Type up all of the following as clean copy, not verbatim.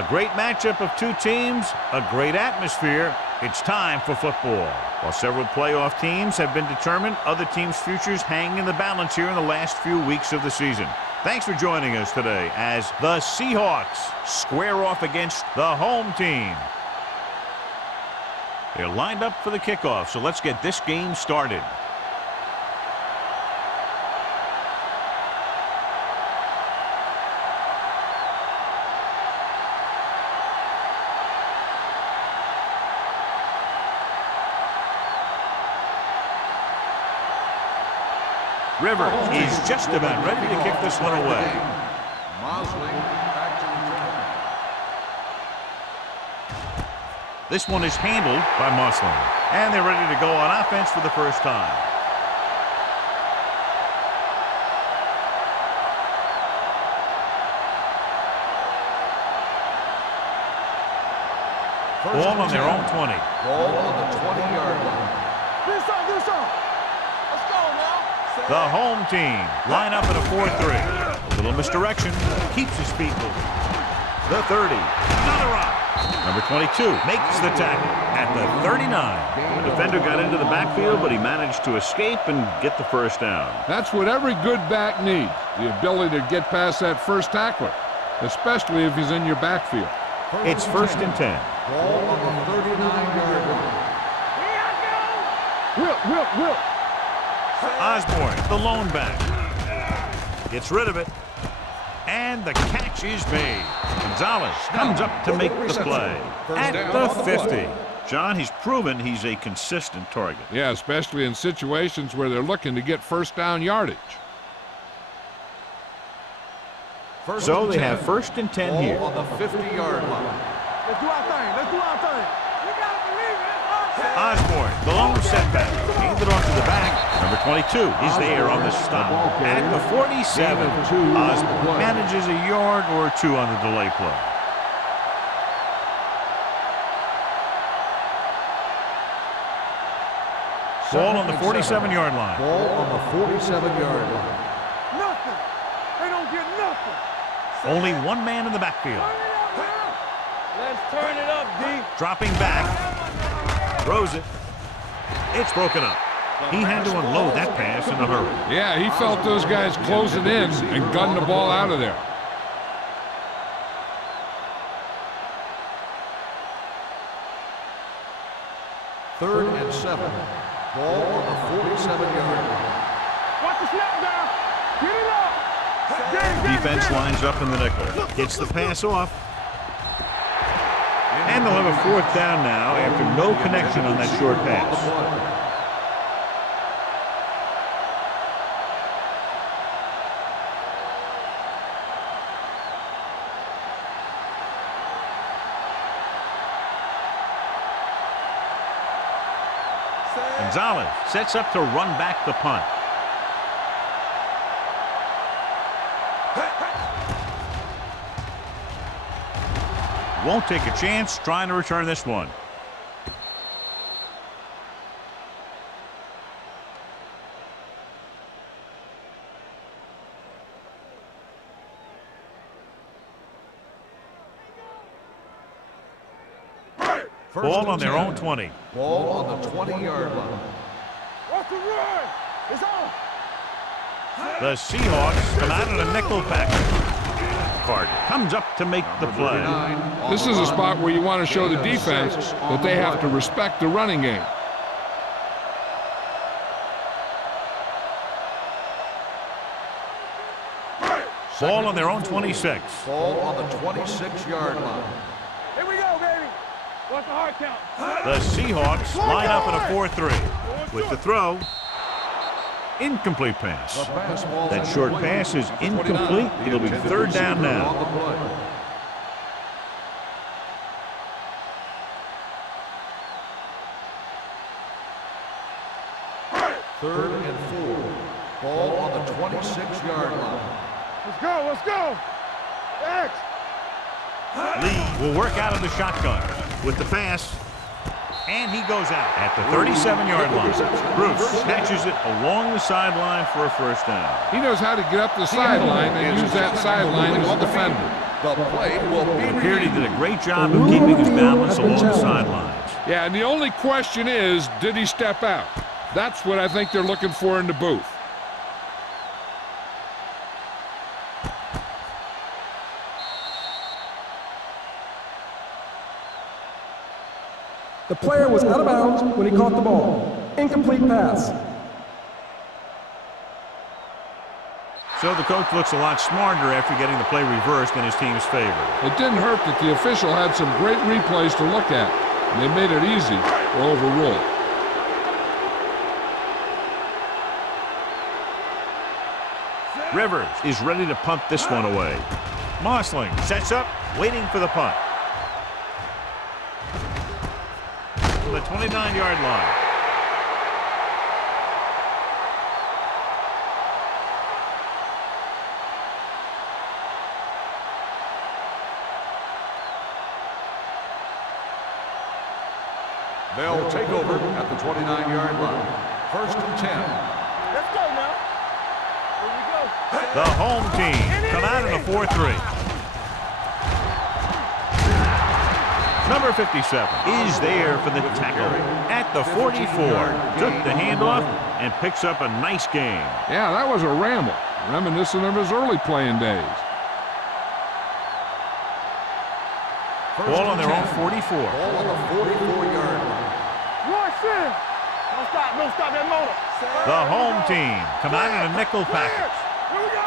A great matchup of two teams, a great atmosphere. It's time for football. While several playoff teams have been determined, other teams' futures hang in the balance here in the last few weeks of the season. Thanks for joining us today as the Seahawks square off against the home team. They're lined up for the kickoff, so let's get this game started. River is just about ready to kick this one away. This one is handled by Mosley. And they're ready to go on offense for the first time. Ball on their own 20. Ball on the 20-yard line. The home team line up in a 4-3. A little misdirection. Keeps his feet moving. The 30. Another rock. Number 22 makes the tackle at the 39. The defender got into the backfield, but he managed to escape and get the first down. That's what every good back needs, the ability to get past that first tackler, especially if he's in your backfield. It's 1st and 10. Ball on the 39-yard line. Will. Osborne, the lone back, gets rid of it, and the catch is made. Gonzalez comes up to make the play at the 50. John, he's proven he's a consistent target. Yeah, especially in situations where they're looking to get first down yardage. So they have 1st and 10 here. On the 50-yard line. Let's do our thing. You gotta believe it. Osborne, the lone setback, handed off to the back. Number 22 is there on the stop. At the 47, Osborne manages a yard or two on the delay play. Ball on the 47-yard line. Ball on the 47-yard line. Nothing. They don't get nothing. Only one man in the backfield. Let's turn it up, D. Dropping back. Throws it. It's broken up. He had to unload that pass in a hurry. Yeah, he felt those guys closing in and gunned the ball out of there. Third and 7. Ball on the 47-yard line. Watch the snap down. Get it up. Defense lines up in the nickel. Gets the pass off. And they'll have a 4th down now after no connection on that short pass. Gonzalez sets up to run back the punt. Won't take a chance trying to return this one. Ball on their own 20. Ball on the 20-yard line. Watch the run. It's on. The Seahawks come out in a nickel package. Carter comes up to make the play. This is a spot where you want to show the defense that they have to respect the running game. Ball on their own 26. Ball on the 26-yard line. Here we go, baby. What's the hard count? The Seahawks line up in a 4-3. With the throw, incomplete pass. That short pass is incomplete. It'll be 3rd down now. Third and 4. Ball on the 26-yard line. Let's go. X. Lee will work out of the shotgun with the pass. And he goes out at the 37-yard line. Bruce snatches it along the sideline for a 1st down. He knows how to get up the sideline and use that sideline as a defender. The play will be Appeared he did a great job of keeping his balance along the sidelines. Yeah, and the only question is, did he step out? That's what I think they're looking for in the booth. The player was out of bounds when he caught the ball. Incomplete pass. So the coach looks a lot smarter after getting the play reversed in his team's favor. It didn't hurt that the official had some great replays to look at, and they made it easy to overrule. Rivers is ready to punt this one away. Mossling sets up, waiting for the punt. From the 29-yard line. They'll take over at the 29-yard line. 1st and 10. Let's go now. Here we go. The home team come out in a 4-3. Number 57 is there for the tackle at the 44. Took the handoff and picks up a nice gain. Yeah, that was a ramble, reminiscent of his early playing days. Ball on their own 44. Ball on the 44-yard line. Rush in. Don't stop that motor. The home team come out in a nickel package. Here we go.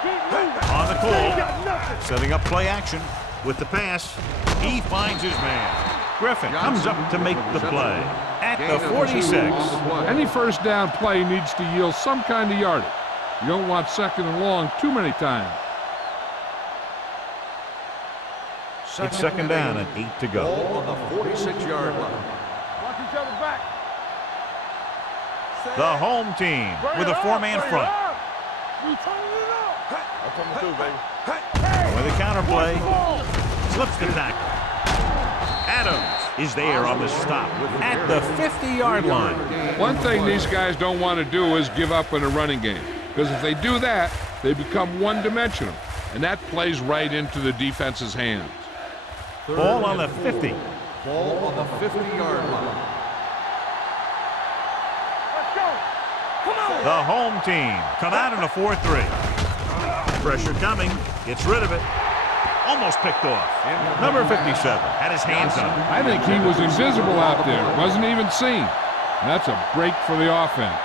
Keep moving. On the They ain't got call, nothing. setting up play action with the pass. He finds his man. Griffin comes up to make the play at the 46. Any first down play needs to yield some kind of yardage. You don't want 2nd and long too many times. It's 2nd down and 8 to go. Ball on the 46-yard line. Watch each other back. The home team with a 4-man front. We turning it up. I'm coming through, baby. With a counter play, slips the tackle. Adams is there on the stop at the 50-yard line. One thing these guys don't want to do is give up in a running game, because if they do that, they become one-dimensional, and that plays right into the defense's hands. Ball on the 50. Ball on the 50-yard line. Let's go. Come on. The home team come out in a 4-3. Pressure coming, gets rid of it. Almost picked off. Number 57 had his hands on it. I think he was invisible out there, wasn't even seen. And that's a break for the offense.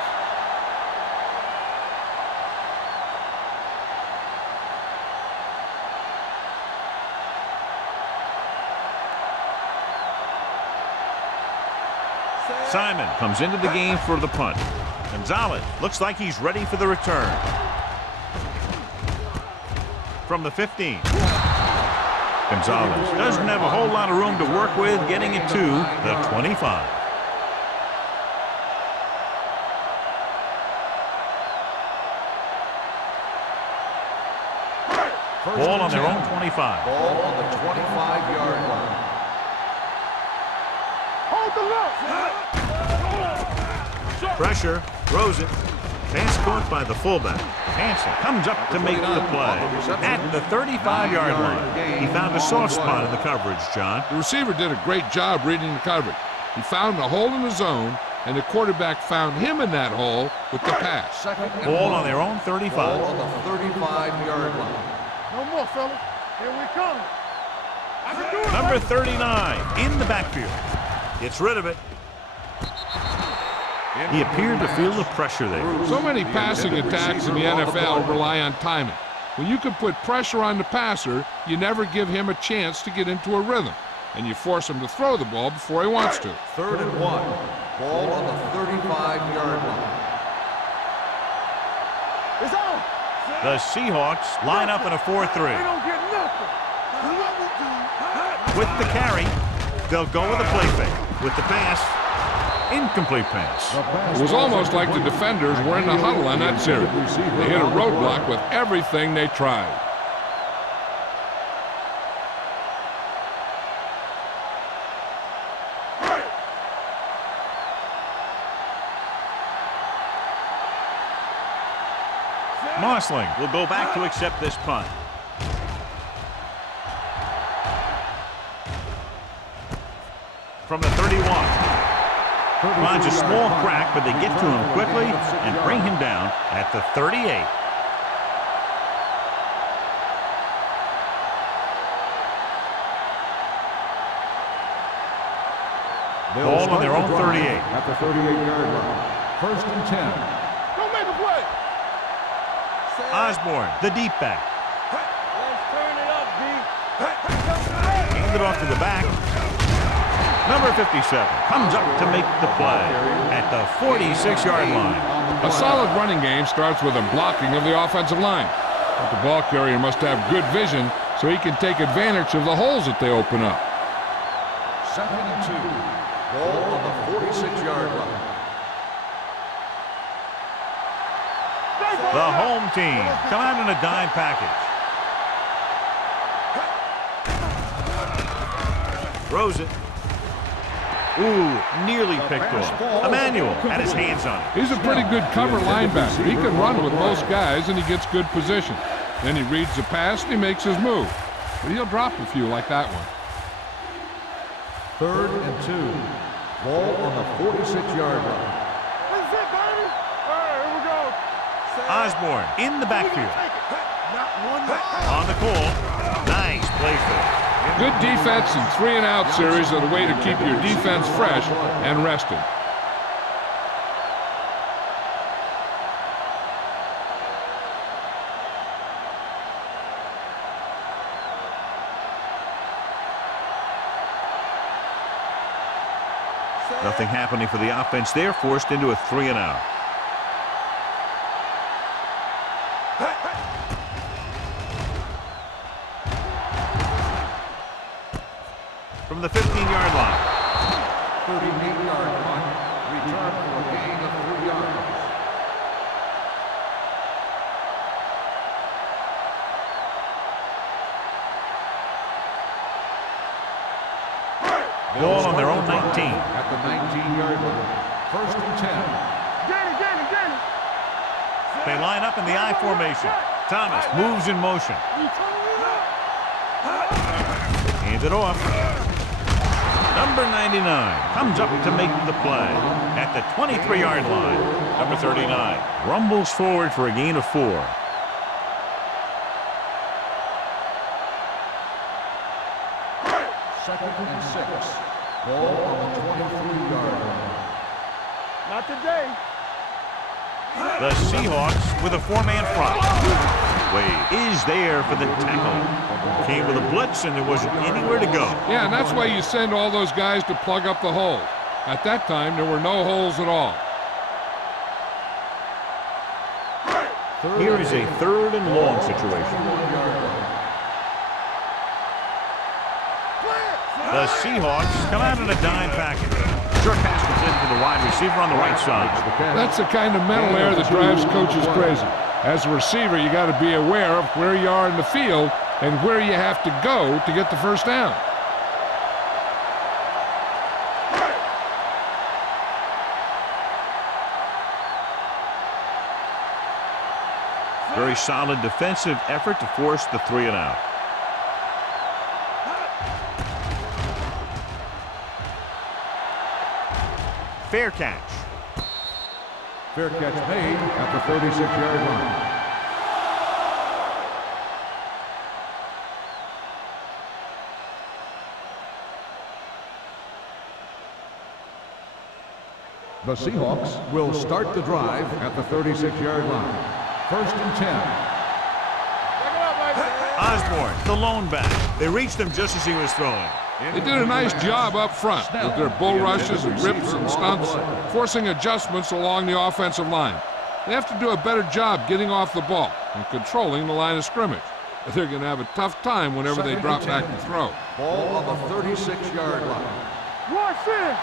Simon comes into the game for the punt. Gonzalez looks like he's ready for the return. From the 15. Gonzalez doesn't have a whole lot of room to work with, getting it to the 25. Ball on their own 25. Ball on the 25-yard line. Hold the look. Pressure, throws it. Pass caught by the fullback. Hanson comes up to make the play at the 35-yard line. He found a soft spot in the coverage, John. The receiver did a great job reading the coverage. He found a hole in the zone, and the quarterback found him in that hole with the pass. Ball on their own 35. Ball on the 35-yard line. No more, fellas. Here we come. I can do it. Number 39 in the backfield. Gets rid of it. He appeared to feel the pressure there. So many passing attacks in the NFL rely on timing. When you can put pressure on the passer, you never give him a chance to get into a rhythm, and you force him to throw the ball before he wants to. 3rd and 1. Ball on the 35-yard line. It's on. The Seahawks line up in a 4-3. We don't get nothing. With the carry, they'll go with a play fake. With the pass, incomplete pass. It was almost like the defenders were in the huddle on that series. They hit a roadblock with everything they tried. Mossling will go back to accept this punt. from the 31. Finds a small crack, but they get to him quickly and bring him down at the 38. Ball on their own 38. At the 38-yard line. First and 10. Don't make a play. Osborne, the deep back. Let's turn it up, D. Handed off to the back. Number 57 comes up to make the play at the 46-yard line. A solid running game starts with a blocking of the offensive line. But the ball carrier must have good vision so he can take advantage of the holes that they open up. Second and 2. Ball on the 46-yard line. The home team come out in a dime package. Throws it. Ooh, nearly picked off. Emmanuel had his hands on it. He's a pretty good cover linebacker. He can run with most guys, and he gets good position. Then he reads the pass, and he makes his move. But he'll drop a few like that one. Third and 2. Ball on the 46-yard line. That's it, baby. All right, here we go. Osborne in the backfield. Not one more. On the call. Nice play for it. Good defense and 3-and-out series are the way to keep your defense fresh and rested. Nothing happening for the offense there, forced into a 3-and-out. From the 15-yard line. 38-yard line. Return for a gain of 3 yards. Ball on their own 19. At the 19-yard line. First and 10. Get it. They line up in the I formation. Thomas moves in motion. Hands it off. Number 99 comes up to make the play at the 23-yard line. Number 39 rumbles forward for a gain of 4. Second and 6. Ball on the 23-yard line. Not today. The Seahawks with a 4-man front. Wade is there for the tackle. Came with a blitz and there wasn't anywhere to go. Yeah, and that's why you send all those guys to plug up the holes. At that time, there were no holes at all. Here is a 3rd and long situation. The Seahawks come out in a dime package. Short pass comes in to the wide receiver on the right side. That's the kind of mental error that drives coaches crazy. As a receiver, you got to be aware of where you are in the field and where you have to go to get the first down. Very solid defensive effort to force the 3-and-out. Fair catch. Fair catch made at the 36-yard line. The Seahawks will start the drive at the 36-yard line. First and 10. Osborne, the lone back. They reached him just as he was throwing. They did a nice job up front with their bull rushes and rips and stunts, forcing adjustments along the offensive line. They have to do a better job getting off the ball and controlling the line of scrimmage. They're going to have a tough time whenever they drop back to throw. Ball on the 36-yard line. Watch it.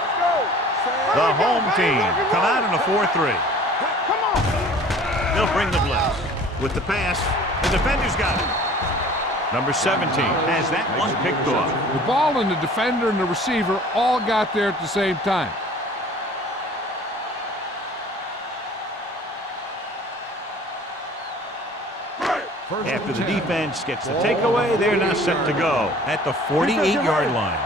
Let's go. The home team come out in a 4-3. Come on. They'll bring the blitz. With the pass, the defender's got it. Number 17 has that one picked off. The ball and the defender and the receiver all got there at the same time. After the defense gets the takeaway, they're now set to go at the 48-yard line.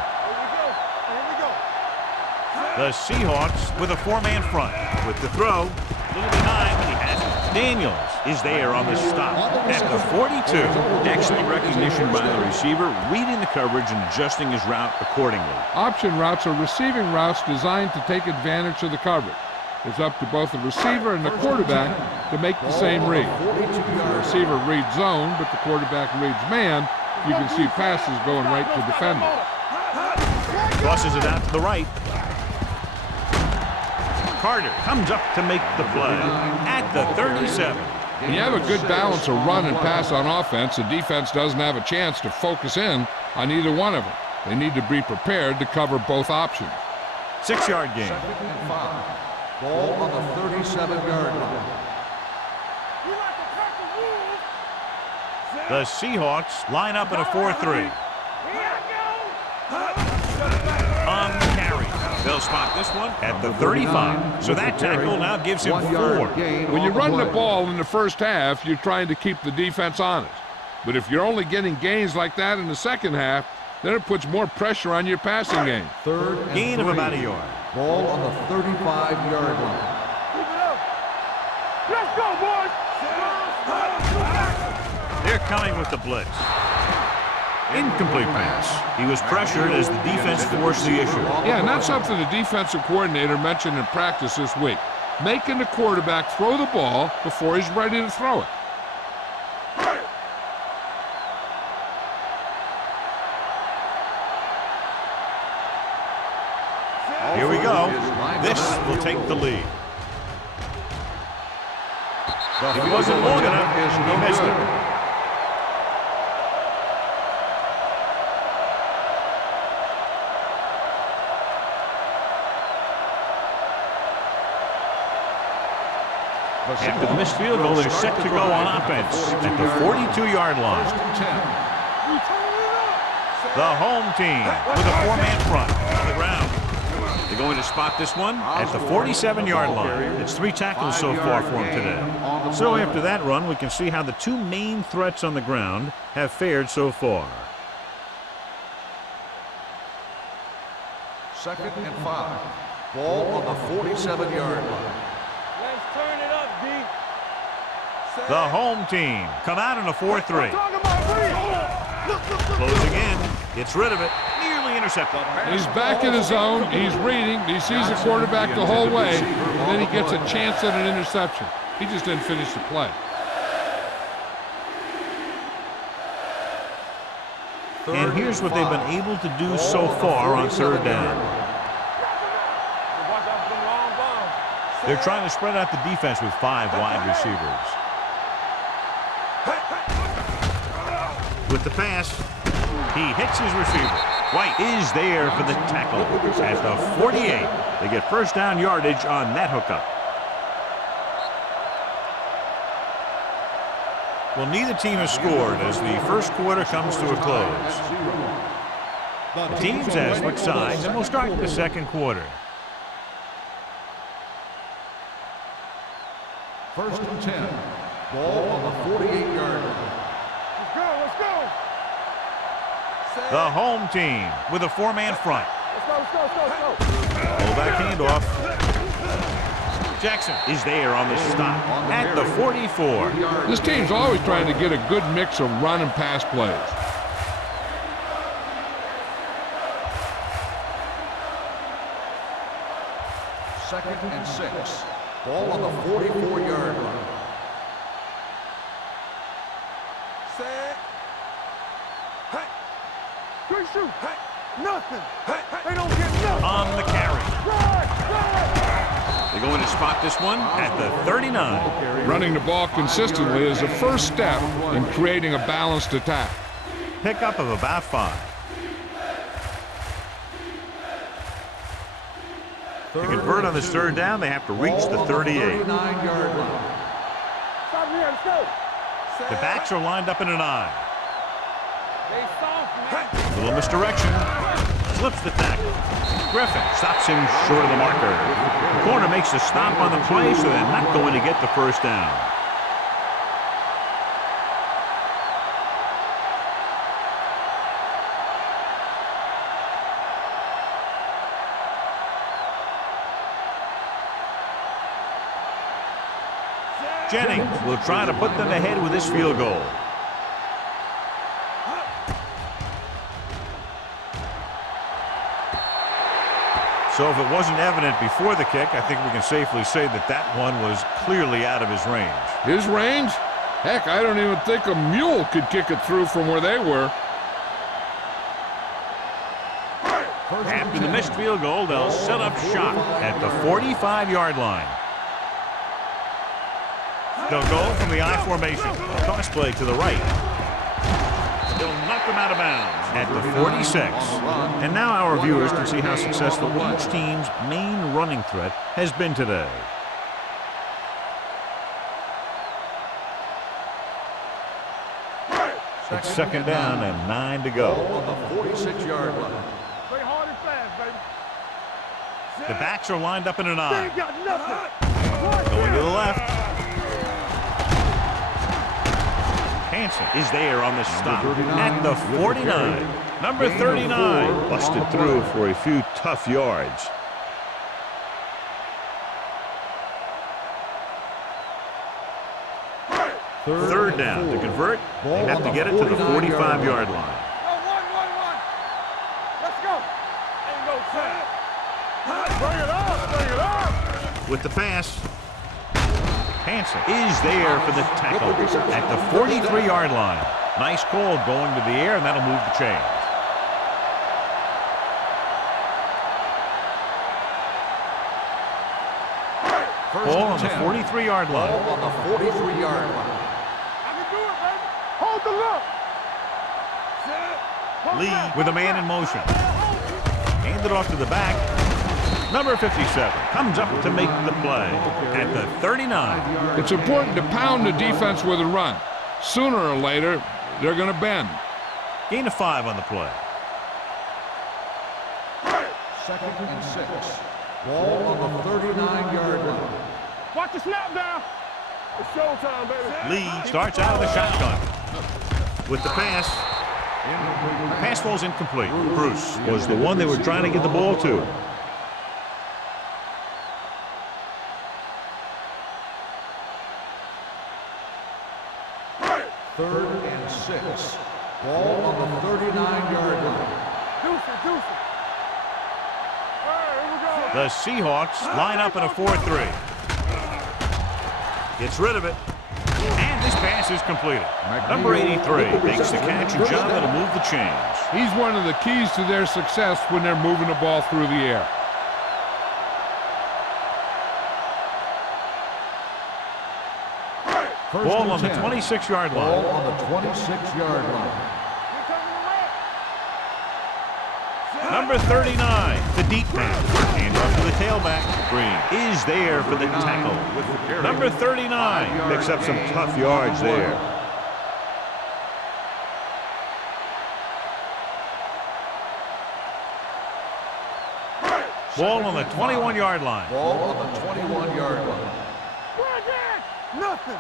The Seahawks with a four-man front. With the throw, a little behind, but he has it. Daniels is there on the stop at the 42. Excellent recognition by the receiver, reading the coverage and adjusting his route accordingly. Option routes are receiving routes designed to take advantage of the coverage. It's up to both the receiver and the quarterback to make the same read. The receiver reads zone, but the quarterback reads man. You can see passes going right to defender. Tosses it out to the right. Carter comes up to make the play at the 37. When you have a good balance of run and pass on offense, the defense doesn't have a chance to focus in on either one of them. They need to be prepared to cover both options. 6-yard gain. 2nd and 5. Ball on the 37-yard line. The Seahawks line up in a 4-3. On the carry. They'll spot this one at the 35. So that tackle now gives him 4. When you run the ball in the first half, you're trying to keep the defense honest. But if you're only getting gains like that in the second half, then it puts more pressure on your passing game. 3rd and Gain of 3. about a yard. Ball on the 35-yard line. Let's go, boys! They're coming with the blitz. Incomplete pass. He was pressured as the defense forced the issue. Yeah, and that's something the defensive coordinator mentioned in practice this week. Making the quarterback throw the ball before he's ready to throw it. Here we go. This will take the lead. If he wasn't long enough, he missed it. After the missed field goal, they're set to go on offense at the 42-yard line. The home team with a four-man front on the ground. They're going to spot this one at the 47-yard line. It's 3 tackles so far for him today. So after that run, we can see how the 2 main threats on the ground have fared so far. 2nd and 5. Ball on the 47-yard line. Let's turn it up, D. The home team come out in a 4-3. Closing in, gets rid of it, nearly intercepted. He's back in his zone, he's reading, he sees the quarterback the whole way, and then he gets a chance at an interception. He just didn't finish the play. And here's what they've been able to do so far on 3rd down. They're trying to spread out the defense with 5 wide receivers. With the pass, he hits his receiver. White is there for the tackle at the 48. They get first down yardage on that hookup. Well, neither team has scored as the first quarter comes to a close. The teams have switched sides, and we'll start the second quarter. 1st and 10. Ball on the 48-yard line. Let's go, let's go! The home team with a 4-man front. Let's go, let's go, let's go, let's go! Fullback handoff. Jackson is there on the stop at the 44. This team's always trying to get a good mix of run and pass plays. Second and 6. Ball on the 44-yard line. Set. Hey! Good shoot! Hey! Nothing! Hey! They don't get nothing! On the carry. Right! They're going to spot this one at the 39. Running the ball consistently is the first step in creating a balanced attack. Pickup of about 5. To convert on this 3rd down, they have to reach the 38. 39-yard line. Stop here, let's go! The backs are lined up in an eye. They soft, man! A little misdirection. Slips the tackle. Griffin stops him short of the marker. The corner makes the stop on the play, so they're not going to get the first down. Jennings will try to put them ahead with this field goal. So if it wasn't evident before the kick, I think we can safely say that that one was clearly out of his range. His range? Heck, I don't even think a mule could kick it through from where they were. After the missed field goal, they'll set up shop at the 45-yard line. They'll go from the I formation. Toss play to the right. They'll knock them out of bounds at the 46. And now our viewers can see how successful each team's main running threat has been today. It's second down and 9 to go. On the 46-yard line. Play hard and fast, baby. The backs are lined up in an They I. ain't got nothing. Going to the left. Hansen is there on the stop at the 49. Number 39 busted through for a few tough yards. Third down. To convert, they have to get it to the 45-yard line. Go, 1-1-1. Let's go. Ain't no time. Bring it up, bring it up. With the pass, Hansen is there for the tackle at the 43-yard line. Nice call going to the air, and that'll move the chains. Ball on the 43-yard line. On the 43-yard line. I can do it, baby. Hold the look. Lee with a man in motion. Handed off to the back. Number 57 comes up to make the play at the 39. It's important to pound the defense with a run. Sooner or later, they're going to bend. Gain of 5 on the play. Second and 6. Ball on the 39-yard line. Watch the snap down. It's showtime, baby. Lee starts out of the shotgun. With the pass. Pass falls incomplete. Bruce was the one they were trying to get the ball to. Third and 6. Ball on the 39-yard line. Deuce it, deuce it. All right, here we go. The Seahawks line up in a 4-3. Gets rid of it. And this pass is completed. Number 83 makes the catch, and John, that'll move the chains. He's one of the keys to their success when they're moving the ball through the air. Ball on the 26-yard Ball line. on the 26-yard line. You're coming to Number 39, the deep pass. Hand off to the tailback. Green is there for the tackle. Number 39 picks up some tough yards there. Ball on the 21-yard line. Ball on the 21-yard line. nothing.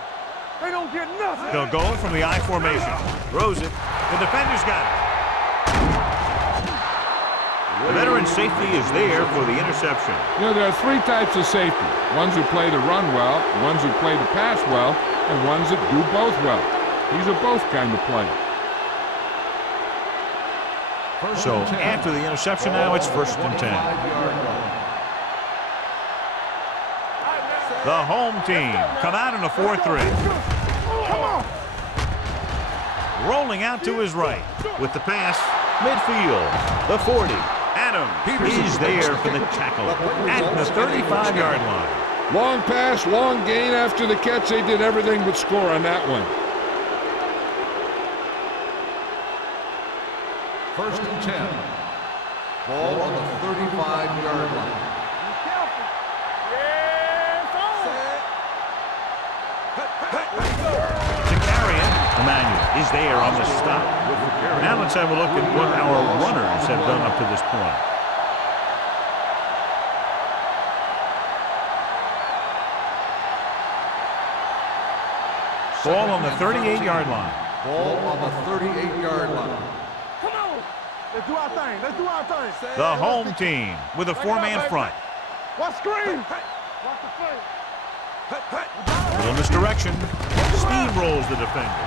They don't get nothing. They'll go from the I formation. Throws it. The defender's got it. The veteran safety is there for the interception. You know, there are 3 types of safety. Ones who play to run well, ones who play to pass well, and ones that do both well. These are both kind of players. So after the interception now, it's 1st and 10. The home team come out in a 4-3. Come on. Rolling out to his right with the pass, midfield, the 40. Adams is there for the tackle at the 35-yard line. Long pass, long gain after the catch. They did everything but score on that one. 1st and 10. Ball on the 35-yard line. Be careful. Yeah, To carry it, Emmanuel is there on the stop. Now let's have a look at what our runners have done up to this point. Ball on the 38-yard line. Ball on the 38-yard line. Come on. Let's do our thing. Let's do our thing. The home team with a 4-man front. Watch screen. Watch the play. A little misdirection. Steamrolls the defender.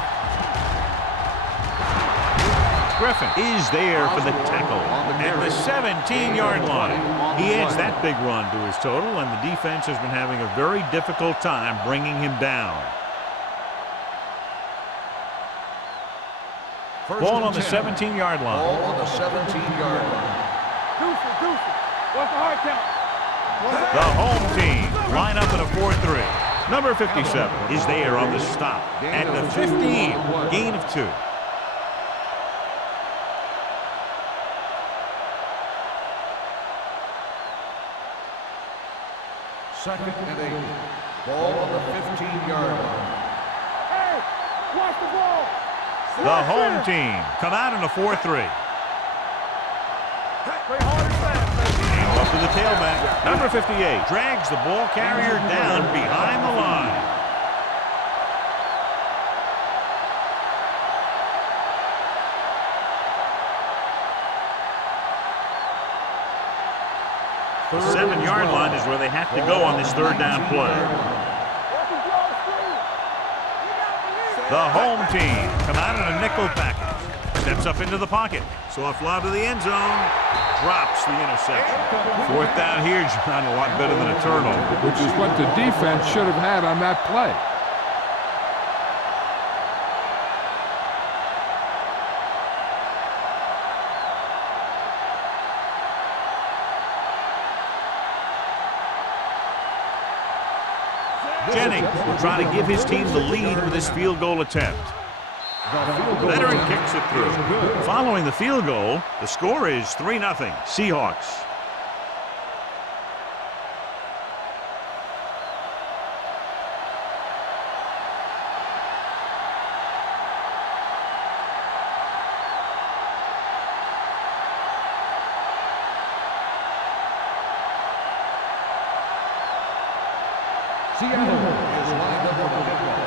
Griffin is there for the tackle at the 17-yard line. He adds that big run to his total, and the defense has been having a very difficult time bringing him down. Ball on the 17-yard line. Ball on the 17-yard line. Deuces. What's the hard count? The home team line up in a 4-3. Number 57 is there on the stop at the 15. Gain of 2. Second and 8. Ball on the 15-yard line. Hey, watch the ball. The home team come out in a 4-3. Play hard and fast, baby. Up to the tailback. Number 58 drags the ball carrier down behind the line. The 7-yard line is where they have to go on this third down play. The home team come out in a nickel package. Steps up into the pocket. Soft lob to the end zone. Drops the interception. Fourth down here, John, a lot better than a turnover. Which is what the defense should have had on that play. Jennings will try to give his team the lead with this field goal attempt. The veteran kicks it through. Following the field goal, the score is 3-0 Seahawks. Seattle is lined up on the football.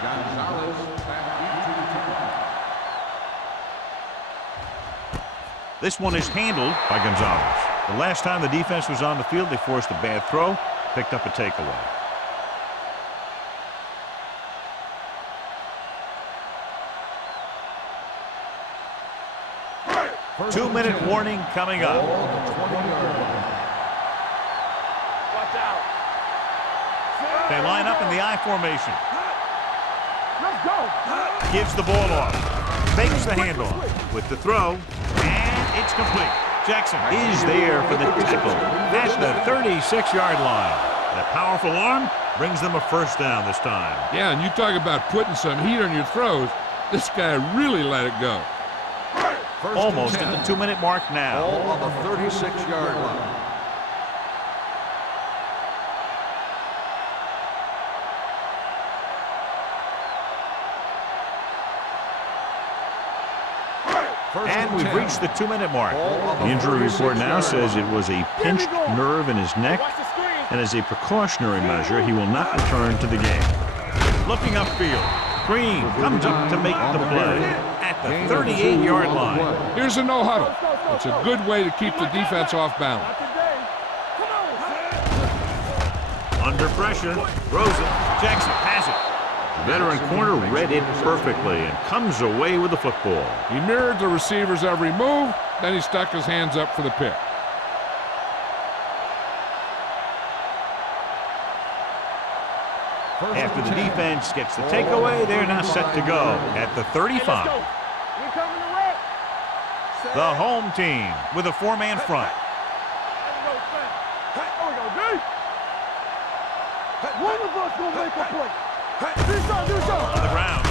Gonzalez back into the team. This one is handled by Gonzalez. The last time the defense was on the field, they forced a bad throw, picked up a takeaway. Two-minute warning coming up. Watch out. They line up in the I formation. Let's go. Gives the ball off. Fakes the handoff with the throw, and it's complete. Jackson is there for the tackle at the 36-yard line. That powerful arm brings them a first down this time. Yeah, and you talk about putting some heat on your throws. This guy really let it go. Almost at the 2-minute mark now. Ball on the 36-yard line. And we've reached the 2-minute mark. The injury report now says it was a pinched nerve in his neck, and as a precautionary measure, he will not return to the game. Looking upfield, Green comes up to make the play at the 38-yard line. Here's a no huddle. It's a good way to keep the defense off balance. Under pressure, throws it. Jackson has it. The veteran corner read it perfectly and comes away with the football. He mirrored the receiver's every move, then he stuck his hands up for the pick. After the defense gets the takeaway, they're now set to go at the 35. The home team with a 4-man front. One of us will make a play. On the ground.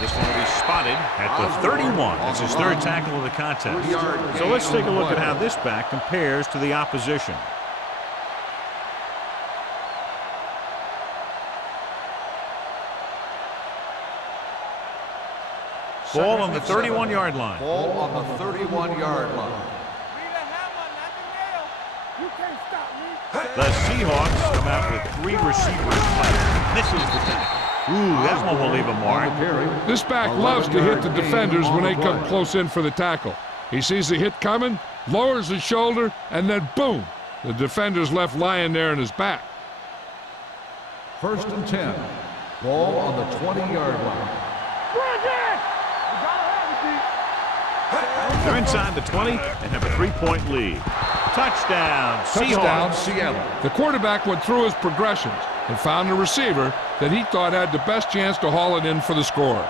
This one will be spotted at the 31. That's his third tackle of the contest. So let's take a look at how this back compares to the opposition. Ball on the 31-yard line. Ball on the 31-yard line. The Seahawks come out with 3 receivers left. Misses the tackle. Ooh, that one will leave a mark. This back loves to hit the defenders when they come close in for the tackle. He sees the hit coming, lowers his shoulder, and then boom, the defender's left lying there in his back. First and 10. Ball on the 20-yard line. They're inside the 20 and have a 3-point lead. Touchdown, Touchdown, Seahawks. Seattle. The quarterback went through his progressions and found a receiver that he thought had the best chance to haul it in for the score.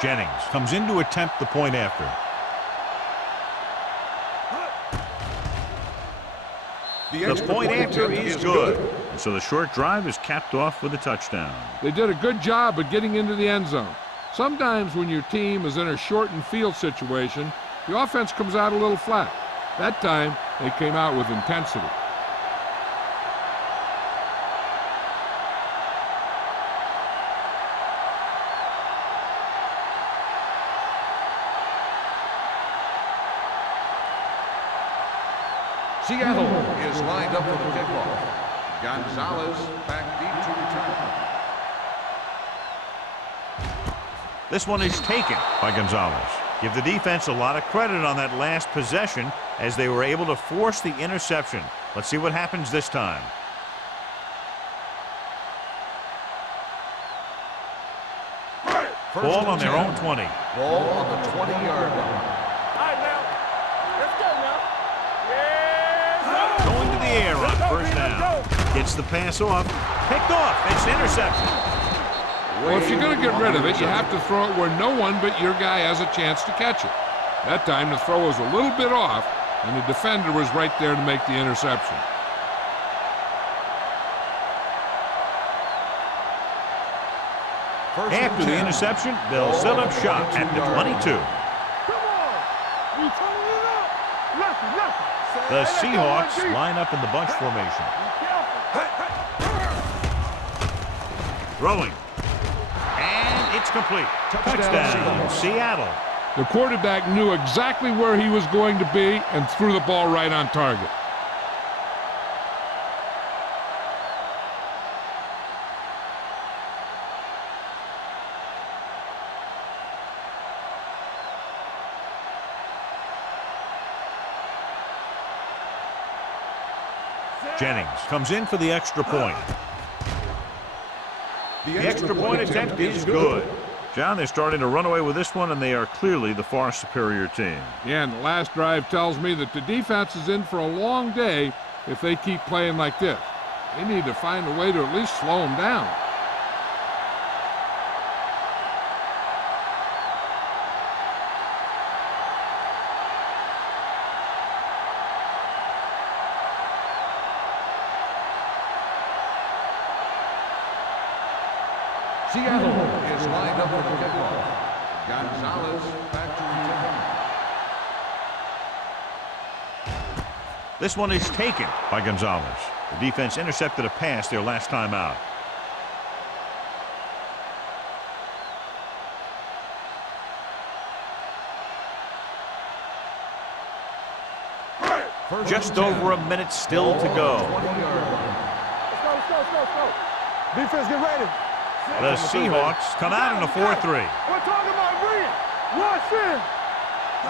Jennings comes in to attempt the point after. The point after is good. And so the short drive is capped off with a touchdown. They did a good job of getting into the end zone. Sometimes when your team is in a shortened field situation, the offense comes out a little flat. That time, they came out with intensity. Seattle is lined up for the kickoff. Gonzalez back deep to return. This one is taken by Gonzalez. Give the defense a lot of credit on that last possession as they were able to force the interception. Let's see what happens this time. Ball on their own 20. Ball on the 20-yard line. Going to the air on first down. Gets the pass off. Picked off. It's interception. Well, if you're going to get rid of it, you have to throw it where no one but your guy has a chance to catch it. That time, the throw was a little bit off, and the defender was right there to make the interception. After the interception, they'll set up shop at the 22. The Seahawks line up in the bunch formation. Throwing. And it's complete. Touchdown, Seattle. The quarterback knew exactly where he was going to be and threw the ball right on target. Jennings comes in for the extra point. The extra point attempt is good. John, they're starting to run away with this one, and they are clearly the far superior team. Yeah, and the last drive tells me that the defense is in for a long day if they keep playing like this. They need to find a way to at least slow them down. Seattle is lined up for the kickoff. Gonzalez back to return. This one is taken by Gonzalez. The defense intercepted a pass their last time out. Just over a minute still to go. Let's go. Defense, get ready. The Seahawks come out in a 4-3. We're talking about brilliant. Rush in.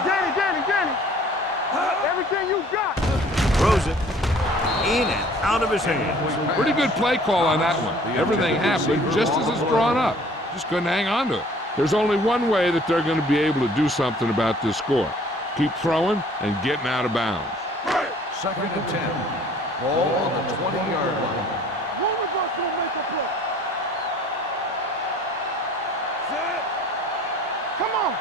Danny. Everything you got. Throws it in and out of his hands. Pretty good play call on that one. Everything happened just as it's drawn up. Just couldn't hang on to it. There's only one way that they're going to be able to do something about this score. Keep throwing and getting out of bounds. Second and 10. Ball on the 20-yard line. One of us will make a play. Set. Come on.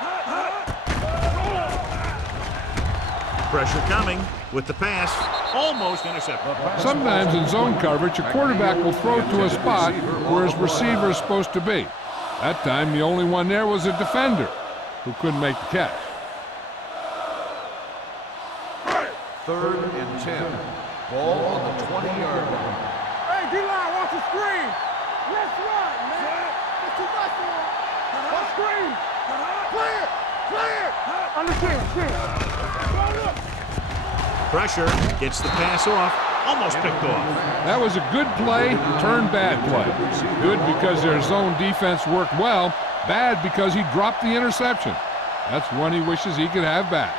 Pressure coming with the pass. Almost intercepted. Sometimes in zone coverage, a quarterback will throw to a spot where his receiver is supposed to be. That time, the only one there was a defender who couldn't make the catch. Third and 10. Ball on the 20-yard line. Hey, D-line, watch the screen. Let's run, man. It's too much for him. What screen? Clear. Understand. Pressure gets the pass off. Almost picked off. That was a good play, turned bad play. Good because their zone defense worked well. Bad because he dropped the interception. That's one he wishes he could have back.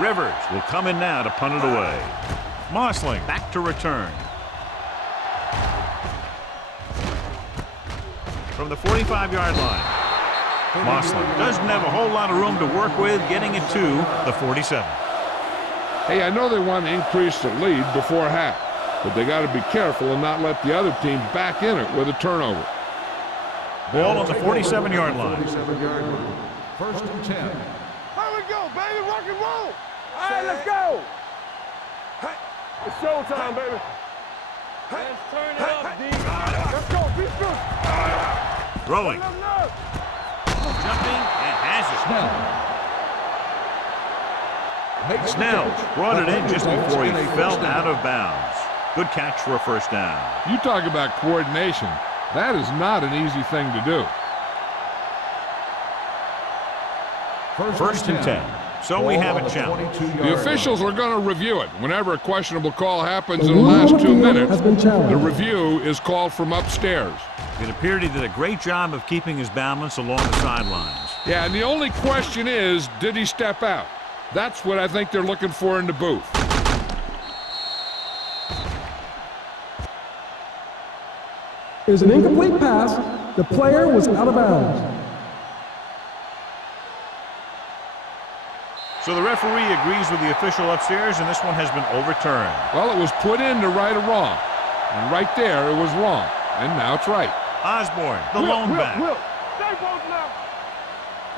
Rivers will come in now to punt it away. Mossling back to return. From the 45-yard line. Mossling doesn't have a whole lot of room to work with, getting it to the 47. Hey, I know they want to increase the lead before half, but they got to be careful and not let the other team back in it with a turnover. Ball on the 47-yard line. 1st and 10. Here we go, baby. Rock and roll. All right, let's go. It's showtime, baby. Let's turn it up, D. Let's go. Be good. Throwing. Jumping and has it. Snell brought it in just before he fell out of bounds. Good catch for a first down. You talk about coordination. That is not an easy thing to do. 1st and 10. So we have a challenge. The officials are going to review it. Whenever a questionable call happens in the last 2 minutes, the review is called from upstairs. It appeared he did a great job of keeping his balance along the sidelines. Yeah, and the only question is, did he step out? That's what I think they're looking for in the booth. It was an incomplete pass. The player was out of bounds. So the referee agrees with the official upstairs, and this one has been overturned. Well, it was put in to right a wrong. And right there, it was wrong. And now it's right. Osborne, the lone back. Stay close now.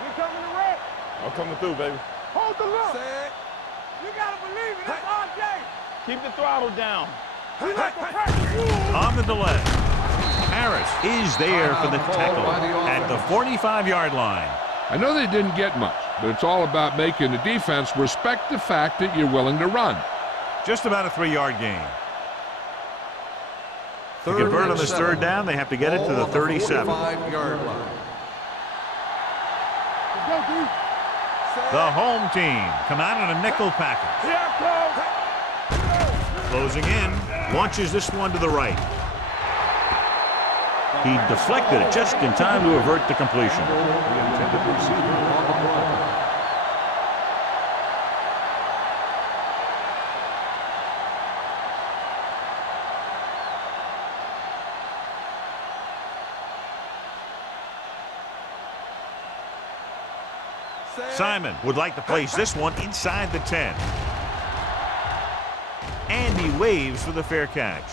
You coming to red? I'm coming through, baby. Hold the look. You got to believe it. That's RJ. Keep the throttle down. We like to practice. On the delay. Harris is there for the tackle at the 45-yard line. I know they didn't get much, but it's all about making the defense respect the fact that you're willing to run. Just about a 3-yard gain. To convert on this third down, they have to get it to the 37. 45-yard line. The home team come out in a nickel package. Closing in, launches this one to the right. He deflected it just in time to avert the completion. The intended receiver on the run. Simon would like to place this one inside the 10. And he waves for the fair catch.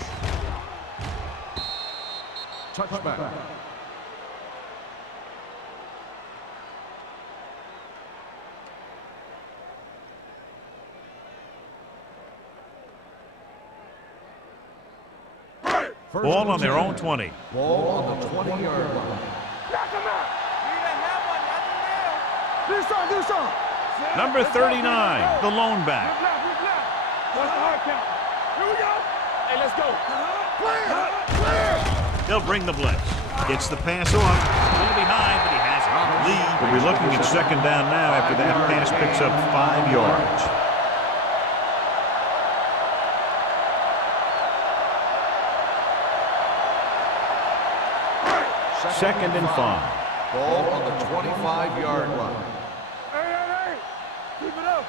Touchback. Ball on their own 20. Ball on the 20-yard line. Knock him out. Do something. Number 39, the lone back. What's the hard count? Here we go. Hey, let's go. Clear. They'll bring the blitz. Gets the pass off. A little behind, but he has it. Lead will be looking at second down now after that pass picks up 5 yards. Second and 5. Ball on the 25-yard line. Hey. Keep it up.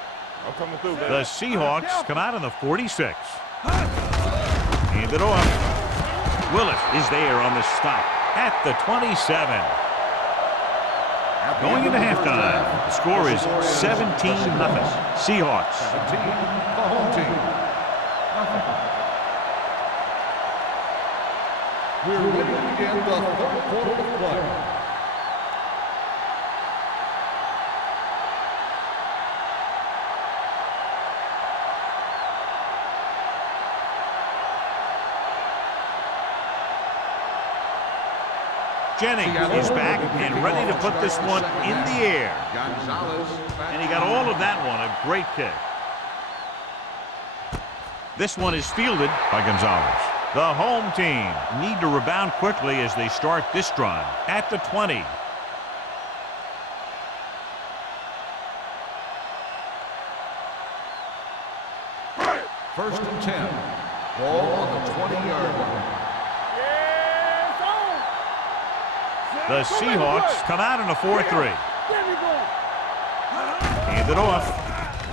I'm coming through, baby. The Seahawks come out on the 46. Hand it off. Willis is there on the stop at the 27. Going into halftime, the score is 17-0. Seahawks. 17, the home team. Nothing. We're ready to begin the third quarter of play. Jennings is back and ready to put this one in the air. Gonzalez. And he got all of that one. A great kick. This one is fielded by Gonzalez. The home team need to rebound quickly as they start this drive at the 20. First and 10. Ball on the 20-yard line. The Seahawks come out in a 4-3. Hand it off.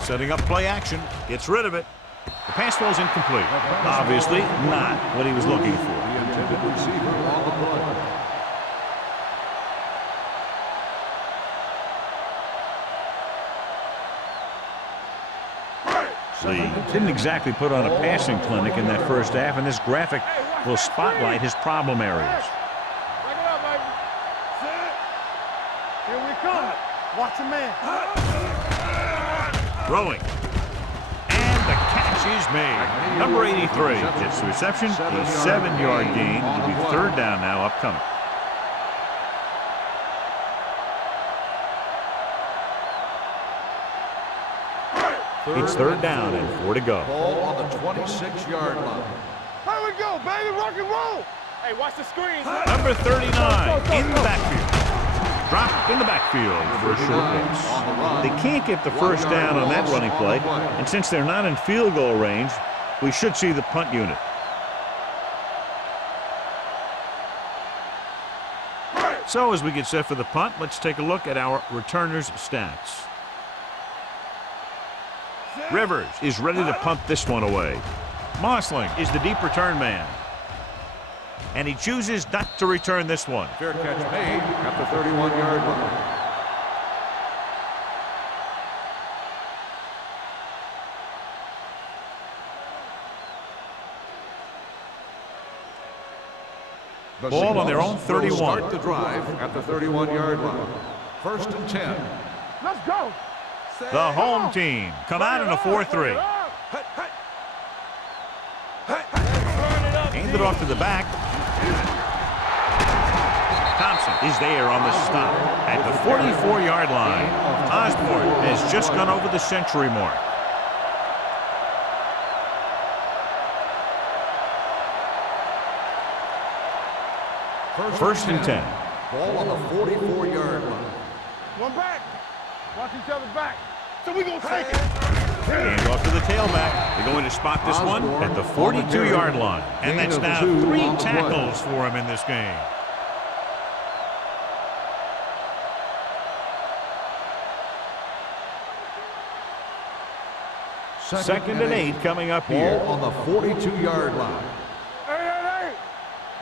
Setting up play action. Gets rid of it. The pass falls incomplete. Obviously not what he was looking for. The intended receiver on the play. Lee didn't exactly put on a passing clinic in that first half, and this graphic will spotlight his problem areas. Back it up, baby. Here we come. Watch a man. Throwing. And the catch is made. Number 83 gets the reception. A 7-yard gain. It'll be third down now upcoming. It's third down and 4 to go. Ball on the 26-yard line. Here we go, baby. Rock and roll. Hey, watch the screen. Number 39 in the backfield. Dropped in the backfield for a short loss. They can't get the first down on that running play, and since they're not in field goal range, we should see the punt unit. So as we get set for the punt, let's take a look at our returners' stats. Rivers is ready to punt this one away. Mossling is the deep return man. And he chooses not to return this one. Fair catch made at the 31-yard line. Ball on their own 31. Start the drive at the 31-yard line. First and 10. Let's go. The home team come out in a 4-3. Hand it off to the back. Thompson is there on the stop at the 44-yard line. Osborne has just gone over the century mark. First and 10. Ball on the 44-yard line. One back. Watch each other back. So we're going to take it. Hand off to the tailback. They're going to spot this one at the 42-yard line. And that's now 3 tackles for him in this game. Second and 8 coming up here. Ball on the 42-yard line. Hey.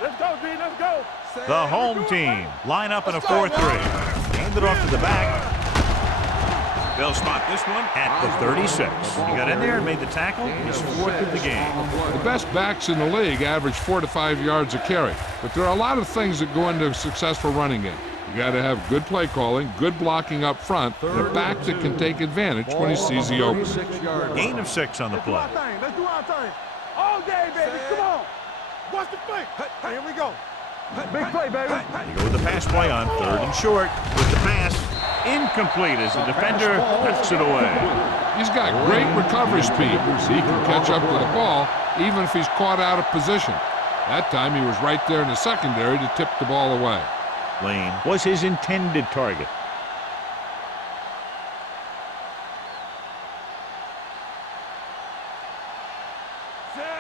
Let's go, D. Let's go. The home team line up in a 4-3. Hand it off to the back. They'll spot this one at the 36. He got in there and made the tackle. He's fourth of the game. The best backs in the league average 4 to 5 yards a carry. But there are a lot of things that go into a successful running game. You got to have good play calling, good blocking up front, and a back that can take advantage when he sees the opening. Gain of 6 on the play. Let's do our thing. All day, baby. Come on. Watch the play. Here we go. Big play, baby. You go with the pass play on third and short. With the pass incomplete as the defender knocks it away. He's got great recovery speed. He can catch up to the ball even if he's caught out of position. That time he was right there in the secondary to tip the ball away. Lane was his intended target.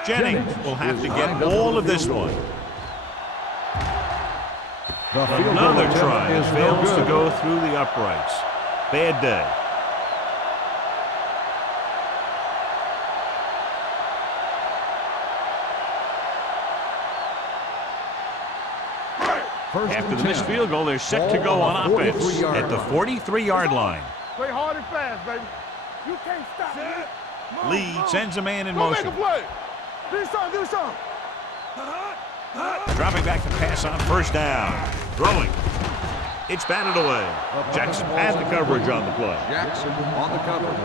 Jennings will have to get all of this one. Another try fails to go through the uprights. Bad day. After the missed field goal, they're set to go on offense at the 43-yard line. Play hard and fast, baby. You can't stop me. Lee sends a man in Go make motion. a play. Do something. Dropping back to pass on first down. Throwing. It's batted away. Jackson has the coverage on the play. Jackson on the coverage.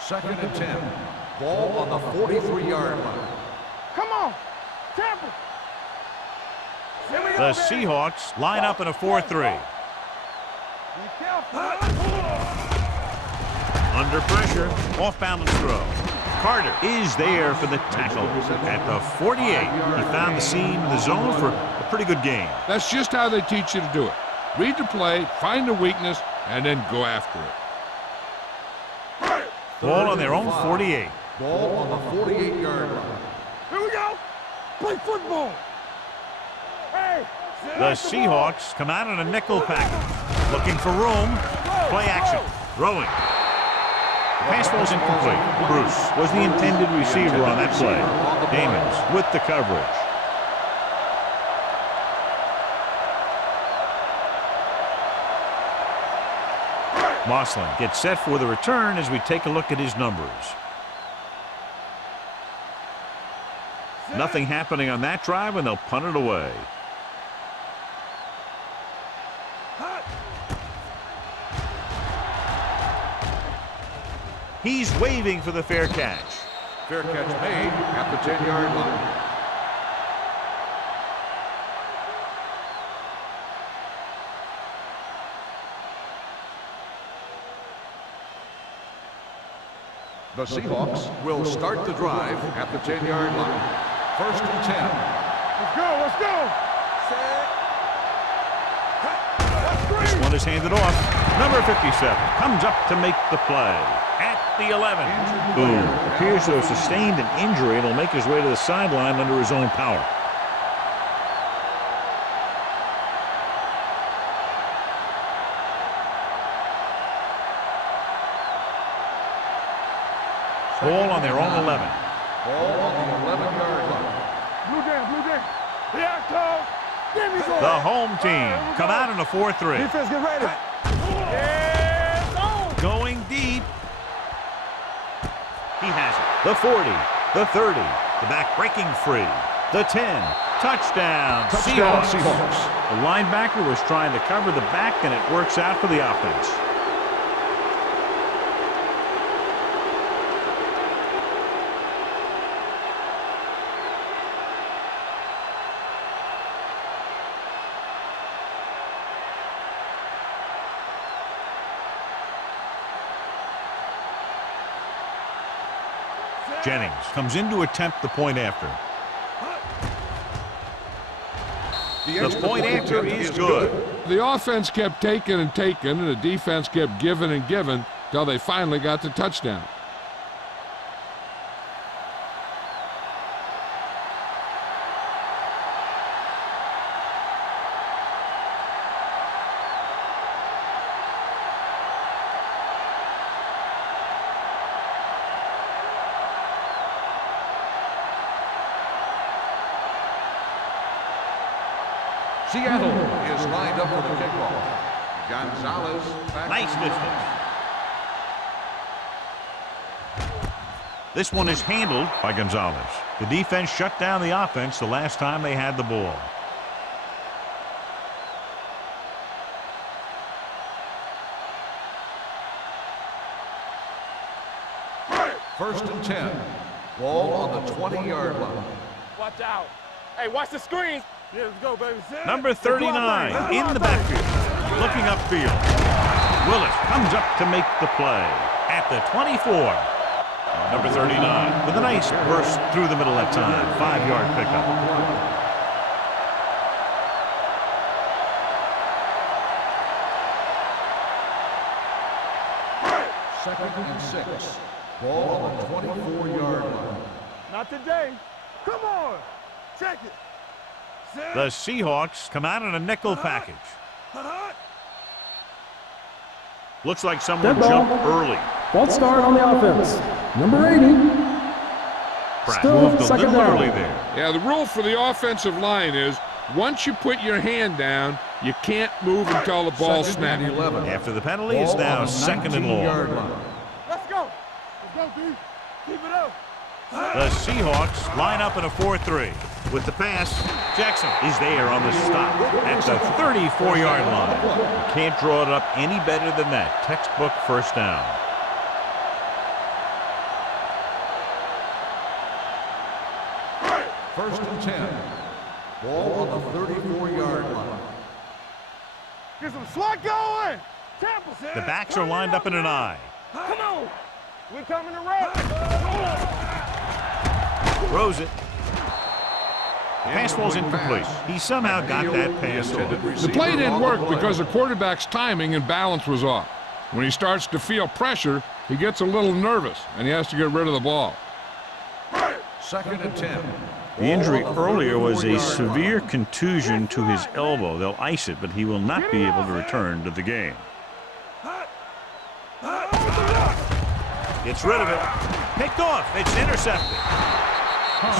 Second and 10. Ball on the 43-yard line. Come on. Tampa. The Seahawks line up in a 4-3. Be careful. Under pressure, off balance throw. Carter is there for the tackle at the 48. He found the seam in the zone for a pretty good game. That's just how they teach you to do it. Read the play, find the weakness, and then go after it. Ball on their own 48. Ball on the 48-yard line. Here we go. Play football. Hey. The Seahawks come out in a nickel package. Looking for room. Play action. Throwing. Pass ball's incomplete. Bruce was the intended receiver on that play. Damons with the coverage. Moslin gets set for the return as we take a look at his numbers. Nothing happening on that drive, and they'll punt it away. He's waving for the fair catch. Fair catch made at the 10-yard line. The Seahawks will start the drive at the 10-yard line. 1st and 10. Let's go. Let's go. This one is handed off. Number 57 comes up to make the play at the 11. Boom. Appears to have sustained an injury and will make his way to the sideline under his own power. Ball on their own 11. Ball on the 11-yard line. Blue Jam. Blue Jam. Here I come. Give me some. The home team come out in a 4-3. Defense, get ready. Yeah, Going deep. He has it. The 40, the 30, the back breaking free. The 10, touchdown, Seahawks. The linebacker was trying to cover the back, and it works out for the offense. Jennings comes in to attempt the point after. The point after is good. The offense kept taking and taking, and the defense kept giving and giving till they finally got the touchdown. Seattle is lined up for the kickoff. Gonzalez back. Nice distance. This one is handled by Gonzalez. The defense shut down the offense the last time they had the ball. First and 10. Ball on the 20-yard line. watch out. Hey, watch the screens. Yeah, let's go, baby. Number 39 in the backfield, looking upfield. Willis comes up to make the play at the 24. Number 39 with a nice burst through the middle that time. 5-yard pickup. Second and 6. Ball on the 24-yard line. Not today. Come on. Check it. The Seahawks come out in a nickel package. Looks like someone Dead ball. jumped early. False start on the offense. Number 80. Pratt Still moved a second little down. early there. Yeah, the rule for the offensive line is once you put your hand down, you can't move until the ball Second and snaps. 11. After the penalty, it's Ball now on the second and 19-yard long. line. Let's go. Let's go, D. Keep it up. The Seahawks line up in a 4-3. With the pass, Jackson is there on the stop at the 34-yard line. You can't draw it up any better than that. Textbook first down. First and 10. Ball on the 34-yard line. Get some SWAT going. Tampa. The backs are lined up in an I. Come on. We coming to rock. Throws it. Pass ball's incomplete. He somehow got that pass off. The play didn't work because the quarterback's timing and balance was off. When he starts to feel pressure, he gets a little nervous, and he has to get rid of the ball. 2nd and 10. The injury earlier was a severe contusion to his elbow. They'll ice it, but he will not be able to return to the game. Gets rid of it. Picked off. It's intercepted.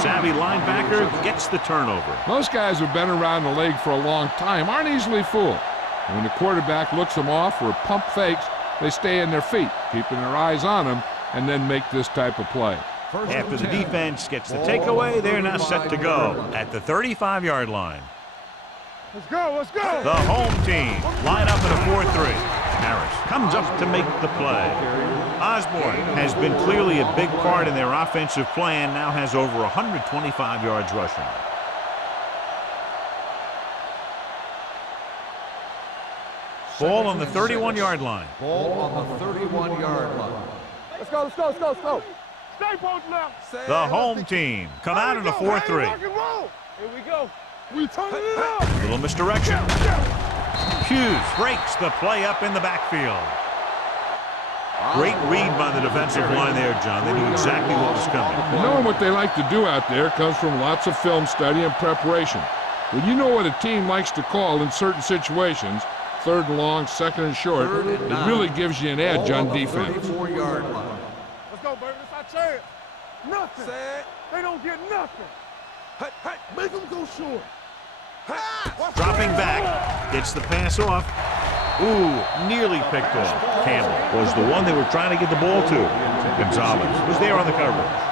Savvy linebacker gets the turnover. Most guys who've been around the league for a long time aren't easily fooled. And when the quarterback looks them off or pump fakes, they stay in their feet, keeping their eyes on them, and then make this type of play. After the defense gets the takeaway, they're now set to go at the 35-yard line. Let's go, let's go. The home team line up in a 4-3. Harris comes up to make the play. Osborne has been clearly a big part in their offensive plan, now has over 125 yards rushing. Ball on the 31-yard line. Ball on the 31-yard line. Let's go, let's go, let's go, let's go. Stay post left. The home team come out in a 4-3. Rock and roll. Here we go. We turning it up. Little misdirection. Hughes breaks the play up in the backfield. Great read by the defensive line there, John. They knew exactly what was coming. Knowing what they like to do out there comes from lots of film study and preparation. When you know what a team likes to call in certain situations, 3rd and long, 2nd and short, it really gives you an edge on defense. 34-yard line. Let's go, baby. That's our chance. Nothing. They don't get nothing. Hey, hey, make them go short. Dropping back, gets the pass off. Ooh, nearly picked off. Campbell was the one they were trying to get the ball to. Gonzalez was there on the coverage.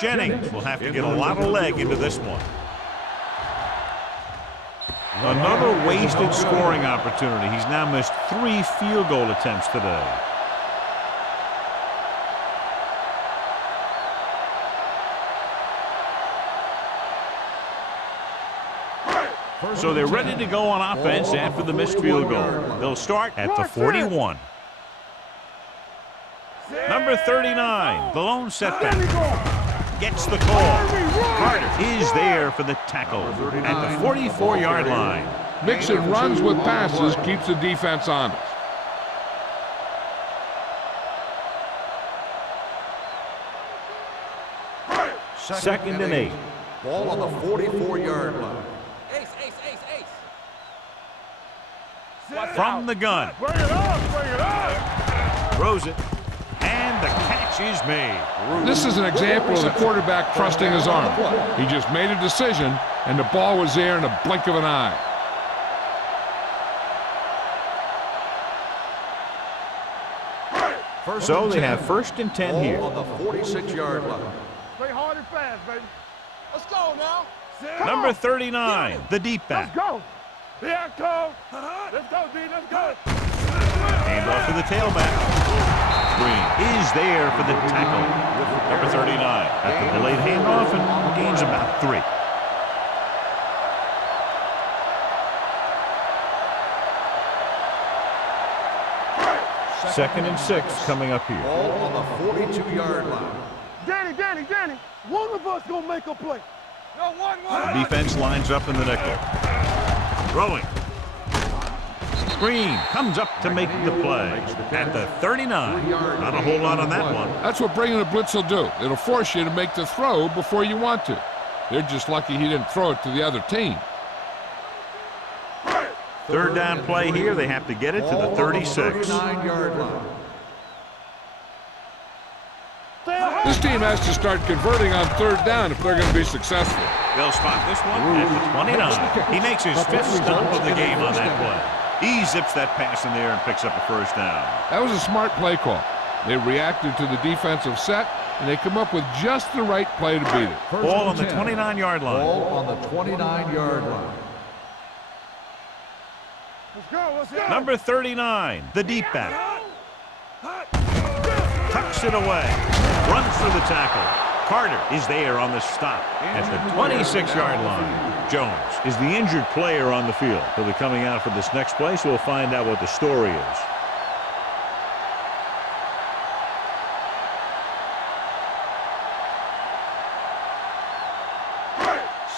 Jennings will have to get a lot of leg into this one. Another wasted scoring opportunity. He's now missed 3 field goal attempts today. So they're ready to go on offense after the missed field goal. They'll start at the 41. Number 39, the lone setback. Gets the call. Carter is there for the tackle at the 44-yard line. Mixing runs with passes keeps the defense honest. Second and 8. Ball on the 44-yard line. Ace, ace, ace, ace. From the gun. Bring it up, bring it up. Throws it. And the catch is made. This is an example of the quarterback trusting his arm. He just made a decision, and the ball was there in a blink of an eye. So they have 1st and 10 here. On the 46-yard line. Play hard and fast, baby. Let's go now. Number 39, the deep back. Let's go. Here it comes. Let's go, D. Let's go. Hand off to the tailback. Green is there for the tackle. Number 39 at the delayed handoff and gains about 3. Second and 6 coming up here. Ball on the 42-yard line. Danny, one of us gonna make a play. No, one. The defense lines up in the nickel. Throwing. Green comes up to make the play at the 39. Not a whole lot on that one. That's what bringing a blitz will do. It'll force you to make the throw before you want to. They're just lucky he didn't throw it to the other team. 3rd down play here. They have to get it to the 36. 39-yard line. This team has to start converting on 3rd down if they're going to be successful. They'll spot this one at the 29. He makes his 5th stop of the game on that play. He zips that pass in there and picks up a 1st down. That was a smart play call. They reacted to the defensive set, and they come up with just the right play to beat it. Ball on the 29-yard line. Ball on the 29-yard line. Let's go. Number 39, the deep back. Tucks it away. Runs through the tackle. Carter is there on the stop at the 26-yard line. Jones is the injured player on the field. He'll be coming out for this next play, so we'll find out what the story is.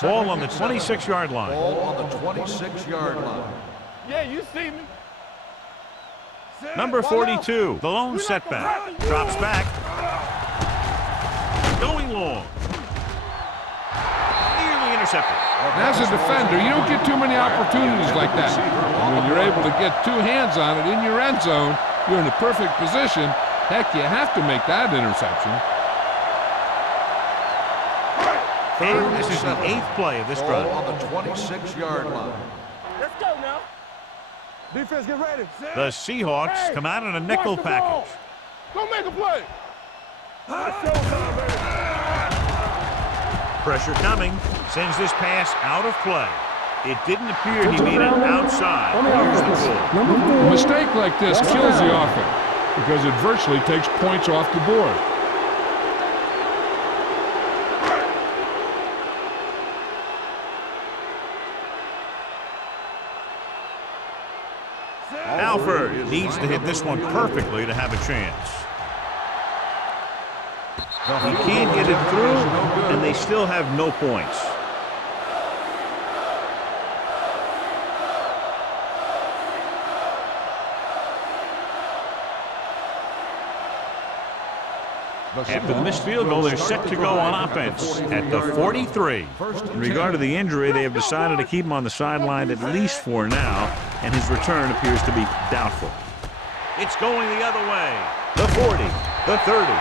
Ball on the 26-yard line. Ball on the 26-yard line. Yeah, you see me. Number 42, the lone setback. Drops back. Going long. Nearly intercepted. As a defender, you don't get too many opportunities like that. And when you're able to get two hands on it in your end zone, you're in a perfect position. Heck, you have to make that interception. And this is the 8th play of this drive. Ball on the 26-yard line. Let's go now. Defense, get ready. The Seahawks come out in a nickel package. Go make a play. It's showtime, baby. Pressure coming. Sends this pass out of play. It didn't appear he made it outside. Here's the goal. A mistake like this kills the offense because it virtually takes points off the board. Alford needs to hit this one perfectly to have a chance. He can't get it through, and they still have no points. After the missed field goal, they're set to go on offense at the 43. In regard to the injury, they have decided to keep him on the sideline at least for now, and his return appears to be doubtful. It's going the other way. The 40, the 30.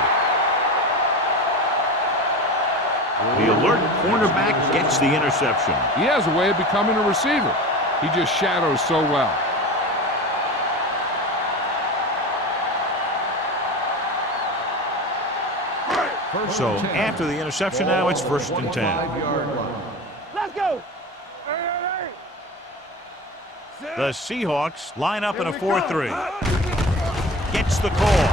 The alert cornerback gets the interception. He has a way of becoming a receiver. He just shadows so well. So after the interception, now it's 1st and 10. Let's go. The Seahawks line up in a 4-3. Gets the call.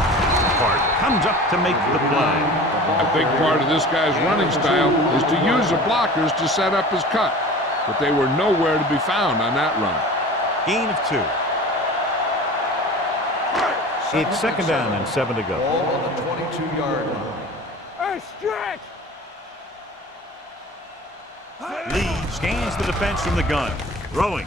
Hart comes up to make the play. A big part of this guy's running style is to use the blockers to set up his cut, but they were nowhere to be found on that run. Gain of 2. It's 2nd down and 7 to go. Ball on the 22-yard line. Hey, stretch. Lee scans the defense from the gun. Throwing.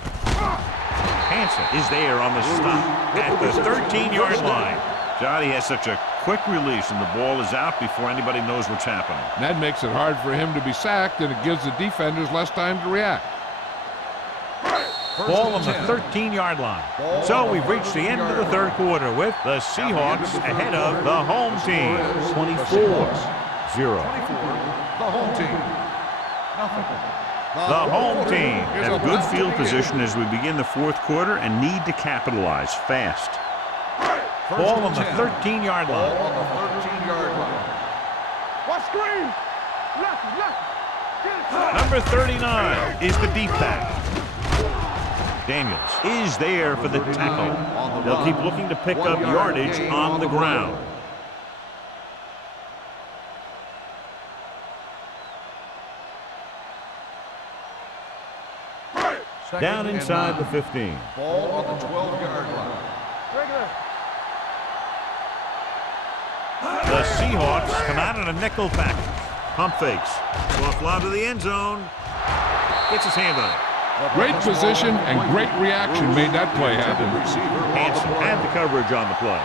Hansen is there on the stop at the 13-yard line. Johnny has such a quick release, and the ball is out before anybody knows what's happening. That makes it hard for him to be sacked, and it gives the defenders less time to react. Ball on the 13-yard line. So we've reached the end of the 3rd quarter with the Seahawks ahead of the home team. 24-0. The home team. Nothing. The home team have good field position as we begin the 4th quarter and need to capitalize fast. Ball on the 13-yard line. Ball on the 13-yard line. Watch screen. Left. Number 39 is the deep back. Daniels is there for the tackle. They'll keep looking to pick up yardage on the ground. Down inside the 15. Ball on the 12-yard line. The Seahawks come out in a nickel package. Pump fakes. Off lob to the end zone. Gets his hand on it. Great position and great reaction made that play happen. Hansen had the coverage on the play.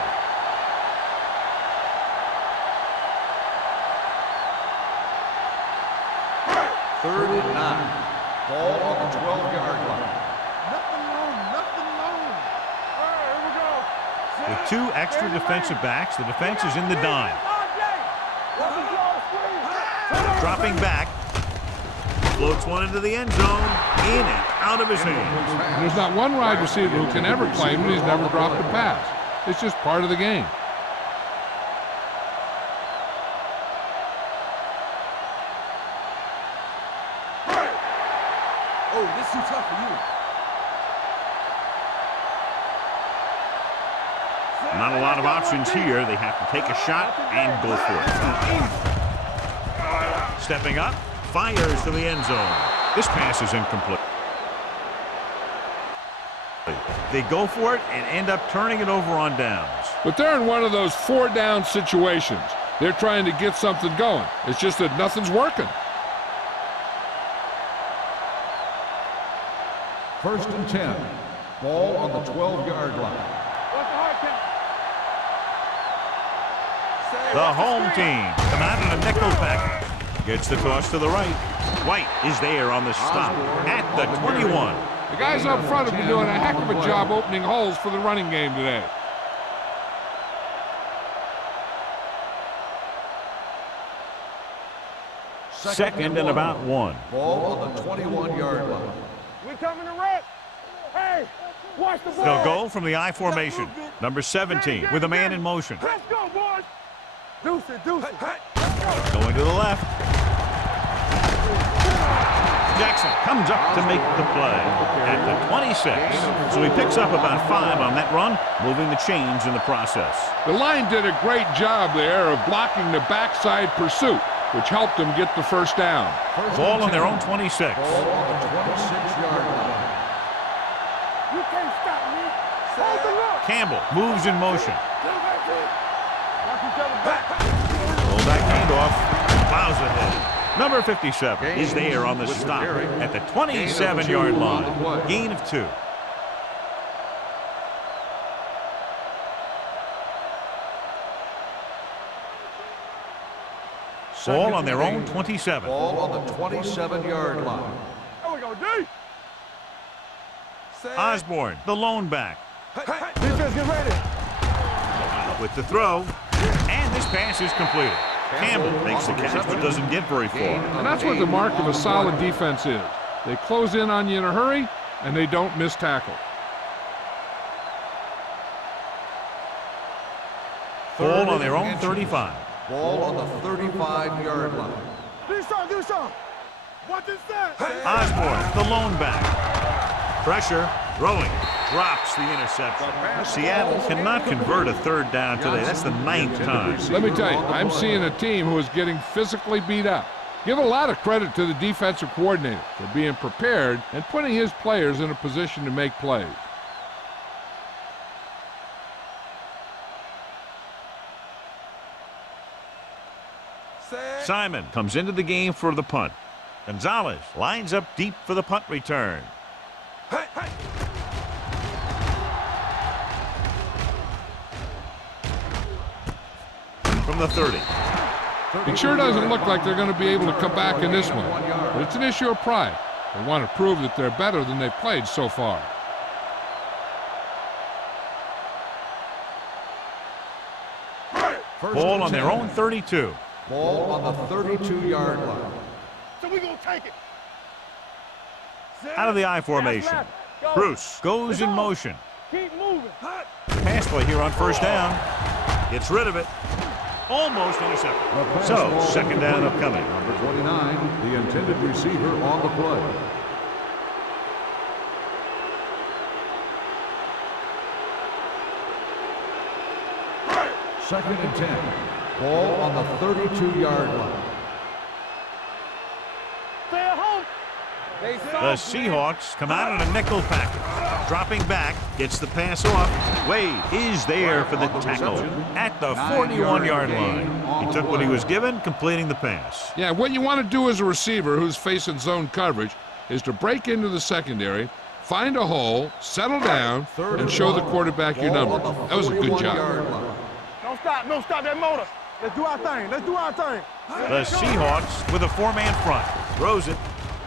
Third and 9. Ball on the 12-yard line. With 2 extra defensive backs, the defense is in the dime. Dropping back. Floats one into the end zone. In and out of his hands. There's not one wide receiver who can ever claim that he's never dropped a pass. It's just part of the game. Oh, this is too tough for you. Not a lot of options here. They have to take a shot and go for it. Stepping up, fires to the end zone. This pass is incomplete. They go for it and end up turning it over on downs. But they're in one of those 4-down situations. They're trying to get something going. It's just that nothing's working. First and 10. Ball on the 12-yard line. The home team come out in a nickel package. Gets the toss to the right. White is there on the stop at the 21. The guys up front have been doing a heck of a job opening holes for the running game today. Second and about 1. Ball on the 21-yard line. We coming to wreck. Hey, watch the ball. They'll go from the I formation. Number 17 with a man in motion. Let's go, boys. Deuce it, deuce it. Going to the left. Jackson comes up to make the play at the 26. So he picks up about 5 on that run, moving the chains in the process. The line did a great job there of blocking the backside pursuit, which helped them get the first down. Ball on their own 26. Ball on the 26-yard line. You can't stop me. Hold the look. Campbell moves in motion. Watch each other back. Roll back handoff. Plows ahead. Number 57 is there on the stop at the 27-yard line. Gain of 2. Ball on their own 27. Ball on the 27-yard line. There we go, D. Osborne, the lone back. Defense, get ready. With the throw. And this pass is completed. Campbell makes the catch but doesn't get very far. And that's what the mark of a solid defense is. They close in on you in a hurry, and they don't miss tackle. Ball on their own 35. Ball on the 35-yard line. Do something. What is that? Osborne, the lone back. Pressure, throwing, drops the interception. Seattle cannot convert a third down today. That's the 9th time. Let me tell you, I'm seeing a team who is getting physically beat up. Give a lot of credit to the defensive coordinator for being prepared and putting his players in a position to make plays. Simon comes into the game for the punt. Gonzalez lines up deep for the punt return. From the 30. It sure doesn't look like they're going to be able to come back in this one, but it's an issue of pride. They want to prove that they're better than they've played so far. Ball on their own 32. Ball on the 32-yard line. So we gonna take it. Out of the I formation. Go. Bruce goes in motion. Keep moving. Pass play here on first down. Gets rid of it. Almost intercepted. So, second down upcoming. Number 29, the intended receiver on the play. Second and 10. Ball on the 32-yard line. Stay at home. The Seahawks come out in a nickel package. Dropping back, gets the pass off. Wade is there for the tackle at the 41-yard line. He took what he was given, completing the pass. Yeah, what you want to do as a receiver who's facing zone coverage is to break into the secondary, find a hole, settle down, and show the quarterback your number. That was a good job. Don't stop that motor. Let's do our thing. The Seahawks with a 4-man front. Throws it,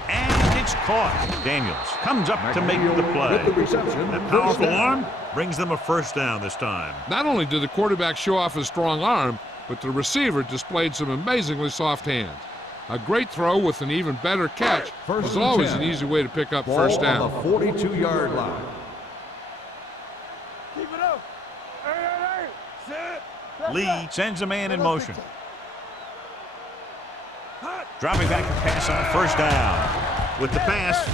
and it's caught. Daniels comes up to make the play. That powerful arm brings them a first down this time. Not only did the quarterback show off his strong arm, but the receiver displayed some amazingly soft hands. A great throw with an even better catch is always an easy way to pick up first down. On the 42-yard line. Keep it up. Hey. Sit. Lee sends a man in motion. Dropping back to pass on first down. With the pass,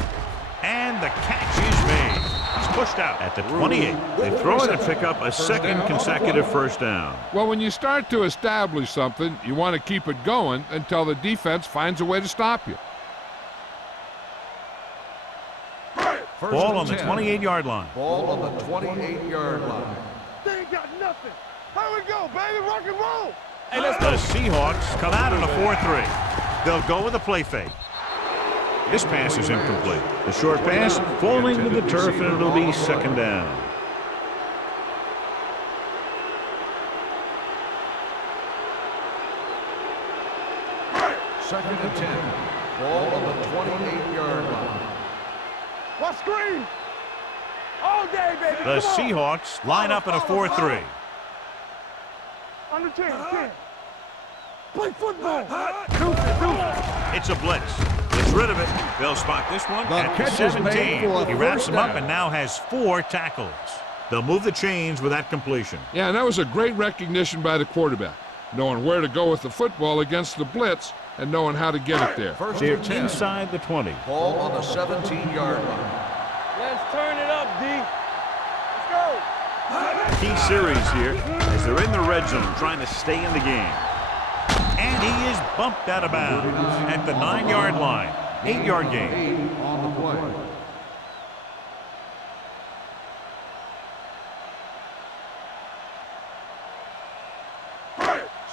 and the catch is made. He's pushed out at the 28. They throw it and pick up a second consecutive first down. Well, when you start to establish something, you want to keep it going until the defense finds a way to stop you. Ball on the 28-yard line. Ball on the 28-yard line. They ain't got nothing. Here we go, baby. Rock and roll. And the Seahawks come out in a 4-3. They'll go with a play fake. This pass is incomplete. The short pass falling to the turf, and it'll be second down. Second and 10. Ball on the 28-yard line. What screen? All day, baby. The Come on. Seahawks line up in a 4-3. Under 10. Play football. It's a blitz. Gets rid of it. They'll spot this one at the catch is made 17. for a He wraps first him up down. and now has 4 tackles. They'll move the chains with that completion. Yeah, and that was a great recognition by the quarterback, knowing where to go with the football against the blitz and knowing how to get it there. First They're and 10. inside the 20. Ball on the 17-yard line. Let's turn it up, D. Let's go. Key series here as they're in the red zone trying to stay in the game. And he is bumped out of bounds at the 9-yard line. 8-yard gain. 8 on the play.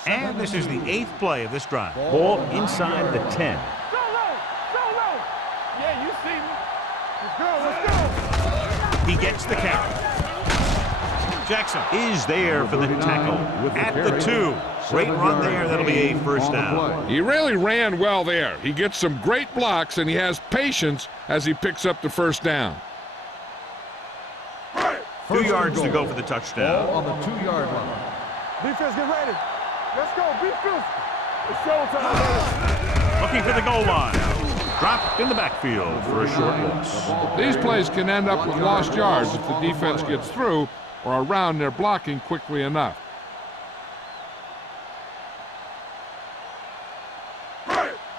And this is the 8th play of this drive. Ball inside the 10. So low. Yeah, you see me. Let's go. He gets the carry. Jackson is there for the tackle at the 2. Great run there. That'll be a first down. He really ran well there. He gets some great blocks, and he has patience as he picks up the first down. 2 yards to go for the touchdown. Ball on the 2-yard line. Defense, get ready. Let's go. Be physical. It's showtime, baby. Looking for the goal line. Dropped in the backfield for a short loss. These plays can end up with lost yards if the defense gets through or around their blocking quickly enough.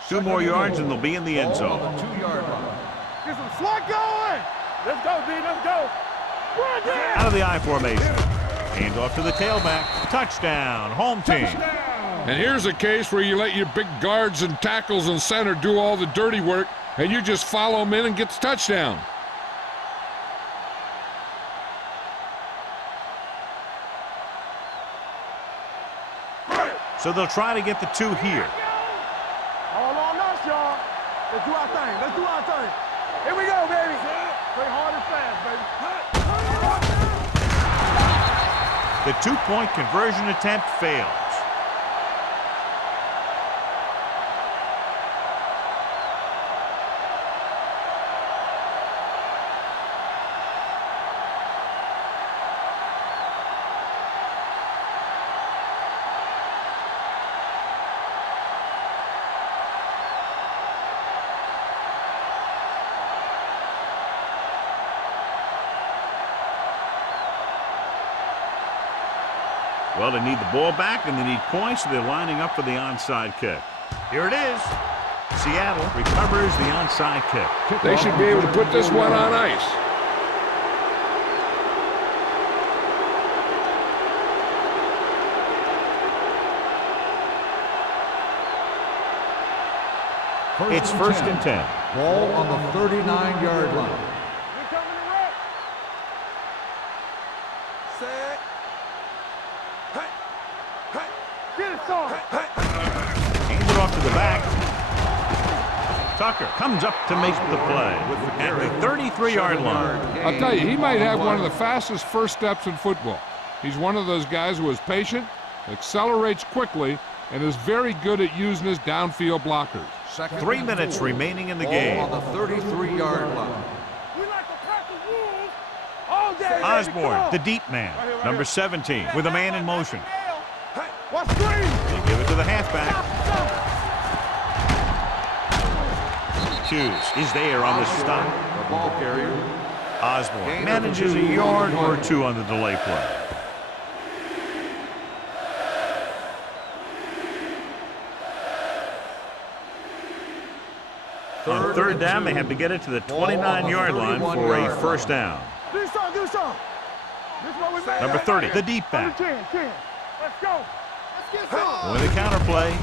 Two more yards and they'll be in the end Ball zone. on the 2-yard line. Get some slot going. Let's go, D. Let's go. Run down. Out of the I formation. Hand off to the tailback. Touchdown. Home team. And here's a case where you let your big guards and tackles and center do all the dirty work, and you just follow them in and get the touchdown. So they'll try to get the 2 here. All on us, y'all. Let's do our thing. Let's do our thing. Here we go, baby. Play hard and fast, baby. The 2-point conversion attempt fails. Well, they need the ball back, and they need points, so they're lining up for the onside kick. Here it is. Seattle recovers the onside kick. They should be able to put this one on ice. It's first and 10. Ball on the 39-yard line. We coming to rock. Set. Get it, son. Hands it off to the back. Tucker comes up to make the play at the 33-yard line. I'll tell you, he might have one of the fastest first steps in football. He's one of those guys who is patient, accelerates quickly, and is very good at using his downfield blockers. 3 minutes remaining in the Ball game. on the 33-yard line. We like to pack the wolves all day, baby. Osborne, the deep man, number 17, with a man in motion. What screen? They give it to the halfback. Hughes is there on the stop. The ball carrier. Osborne manages a yard or 2 on the delay play. On third down, they have to get it to the 29-yard line for a first down. Do some, do some. This is what we made. Number 30, the deep back. 10. Let's go. Let's get some. With a counterplay.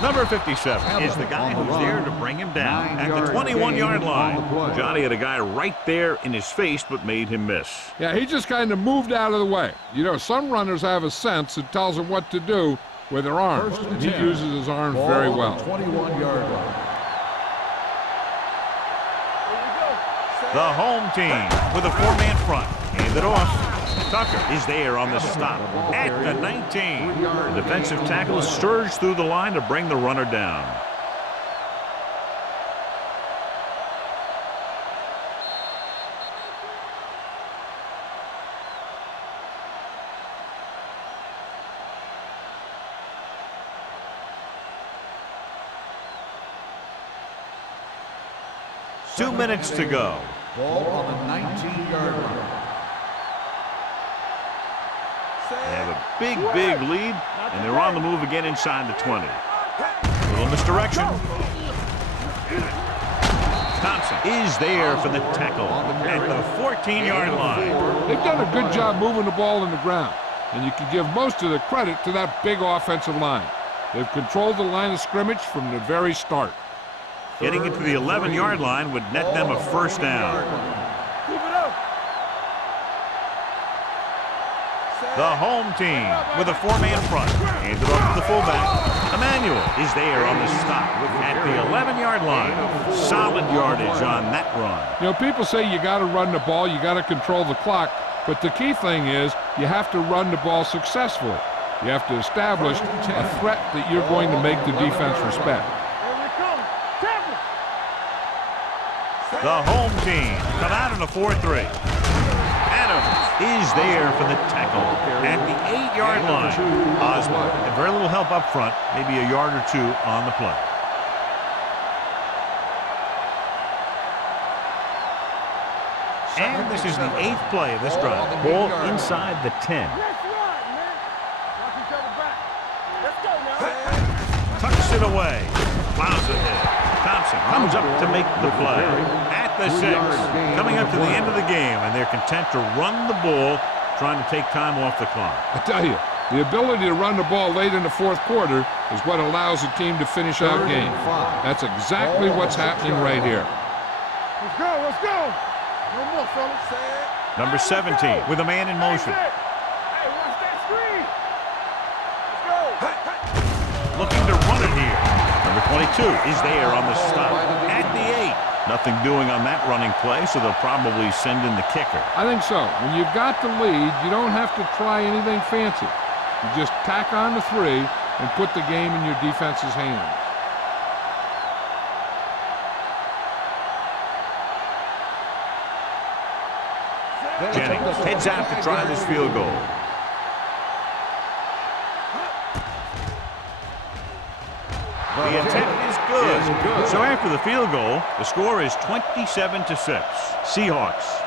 Number 57 is the guy who's there to bring him down at the 21-yard line. Johnny had a guy right there in his face, but made him miss. Yeah, he just kind of moved out of the way. You know, some runners have a sense that tells them what to do with their arms, and he uses his arms very well. 21-yard line. The home team with a 4-man front. Hand it off. Tucker is there on the stop at the 19. The defensive tackle surged through the line to bring the runner down. Two minutes to go. Ball on the 19-yard line. They have a big lead, and they're on the move again inside the 20. Little misdirection. Thompson is there for the tackle at the 14-yard line. They've done a good job moving the ball in the ground, and you can give most of the credit to that big offensive line. They've controlled the line of scrimmage from the very start. Getting it to the 11-yard line would net them a first down. Keep it up. The home team with a 4-man front. Handed off to the fullback. Emmanuel is there on the stop at the 11-yard line. Solid yardage on that run. You know, people say you got to run the ball, you got to control the clock, but the key thing is you have to run the ball successfully. You have to establish a threat that you're going to make the defense respect. The home team come out in a 4-3. Adams is there for the tackle at the 8-yard line. Osborne had very little help up front, maybe a yard or two on the play. And this is the 8th play of this drive. Ball inside the 10. Tucks it away. Plows it in. Thompson comes up to make the play at the 6. Coming up to the end of the game, and they're content to run the ball, trying to take time off the clock. I tell you, the ability to run the ball late in the fourth quarter is what allows a team to finish out games. That's exactly what's happening right here. Let's go, let's go. No more, fellas. Number 17 with a man in motion. Hey, watch that screen. Let's go. Looking to run it here. Number 22 is there on the stop at the 8. Nothing doing on that running play, so they'll probably send in the kicker. I think so. When you've got the lead, you don't have to try anything fancy. You just tack on the 3 and put the game in your defense's hands. Jennings heads out to try this field goal. The intent is good. So after the field goal, the score is 27-6. Seahawks.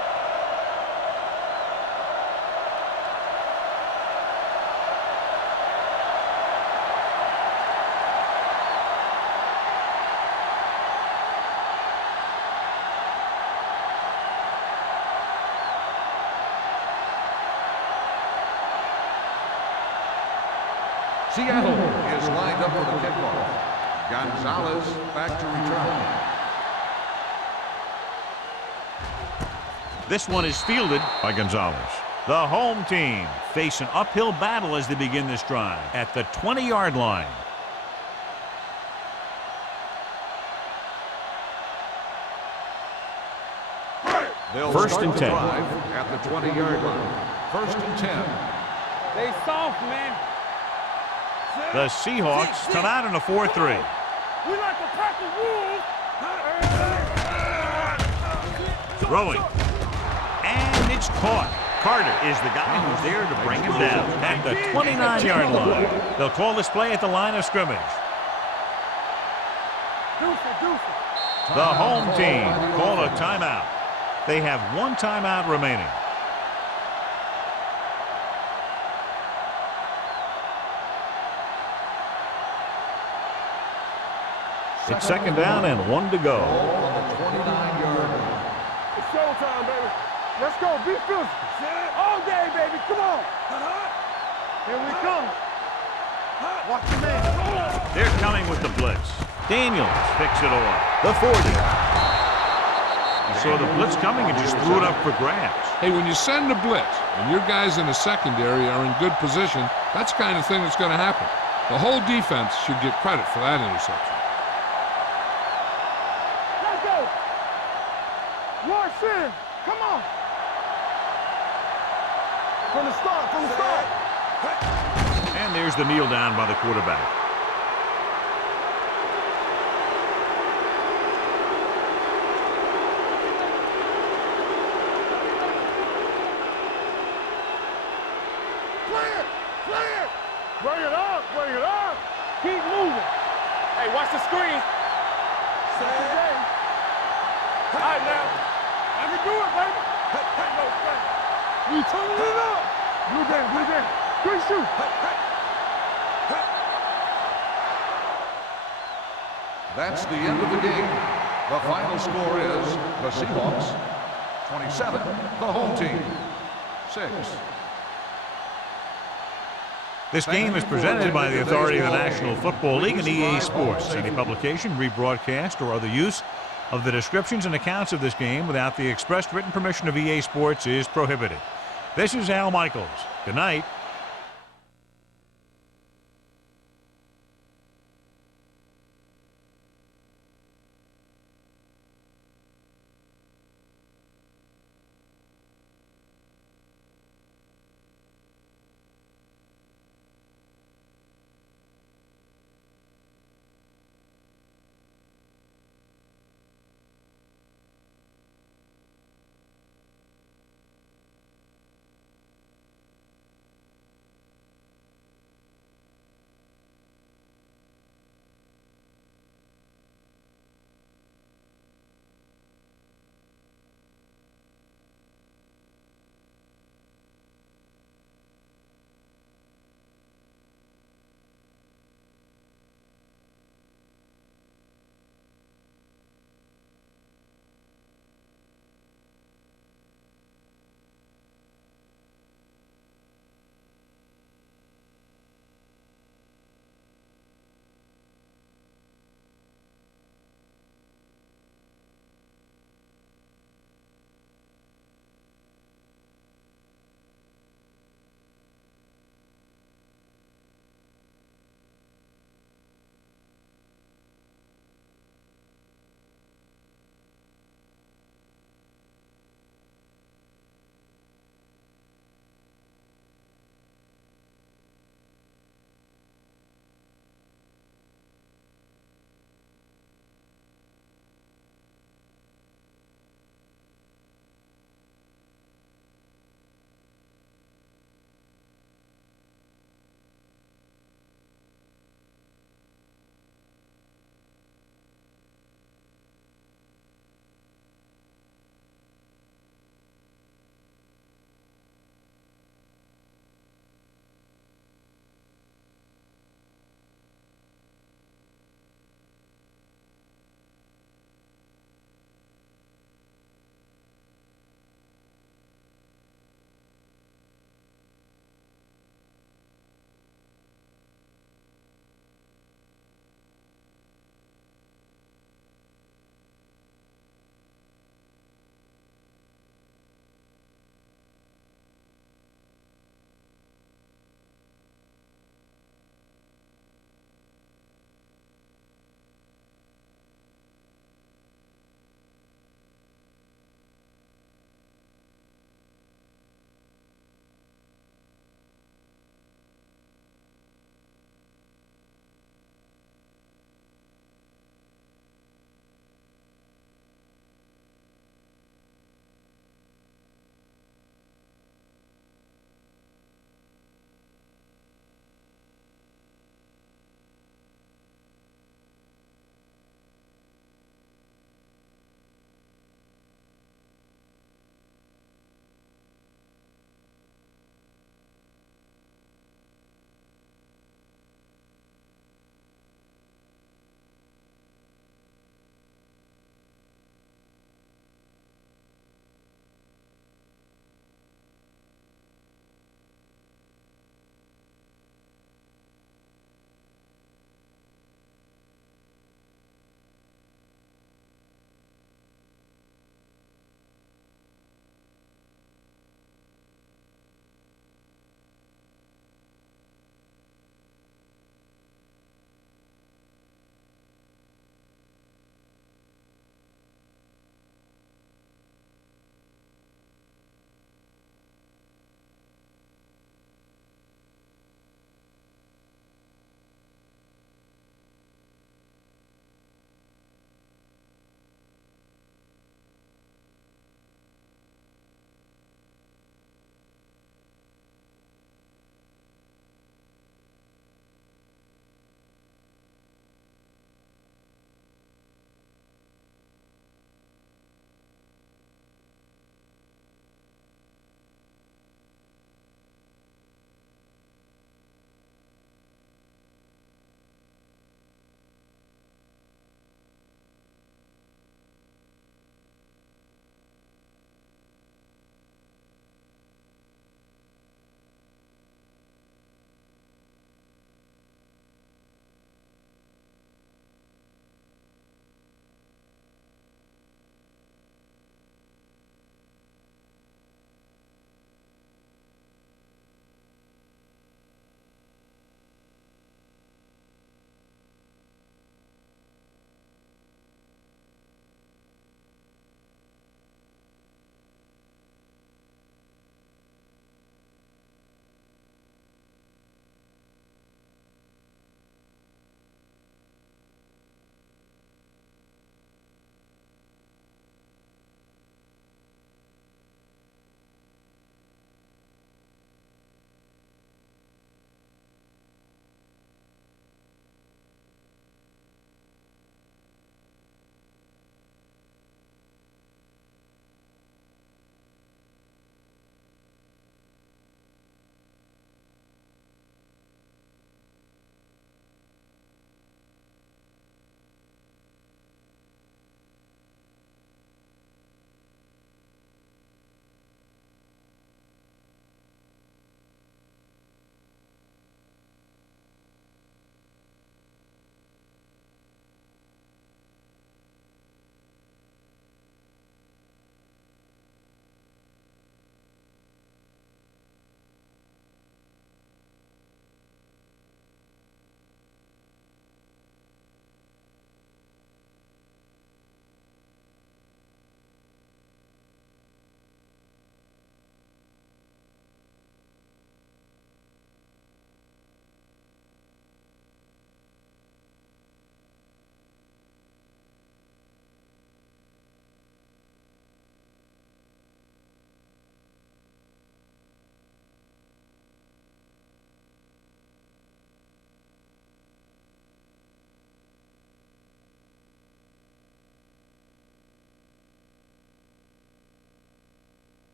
Seattle is lined up for the kickoff. Gonzalez back to return. This one is fielded by Gonzalez. The home team face an uphill battle as they begin this drive at the 20-yard line. First and 10. At the 20-yard line. First and 10. They soft, man. The Seahawks come out in a 4-3. We like to pack the wolves. Throwing. And it's caught. Carter is the guy who's there to bring him down at the 29-yard line. They'll call this play at the line of scrimmage. The home team call a timeout. They have one timeout remaining. It's second down and 1 to go. On the 29-yard line. It's showtime, baby. Let's go. Be physical. All day, baby. Come on. Here we come. Watch the man. They're coming with the blitz. Daniels picks it off. The 40. He saw the blitz coming and just threw it up for grabs. Hey, when you send a blitz and your guys in the secondary are in good position, that's the kind of thing that's going to happen. The whole defense should get credit for that interception. Let's go. Rush in. Come on. From the start, from the start. And there's the kneel down by the quarterback. Bring it up, bring it up. Keep moving. Hey, watch the screen. Today. All right, now. I can do it, baby. No, we turning it up. Blue down, blue down. Quick shoot. That's the end of the game. The final score is the Seahawks 27, the home team 6. This game is presented by the authority of the National Football League and EA Sports. Any publication, rebroadcast, or other use of the descriptions and accounts of this game without the expressed written permission of EA Sports is prohibited. This is Al Michaels. Good night.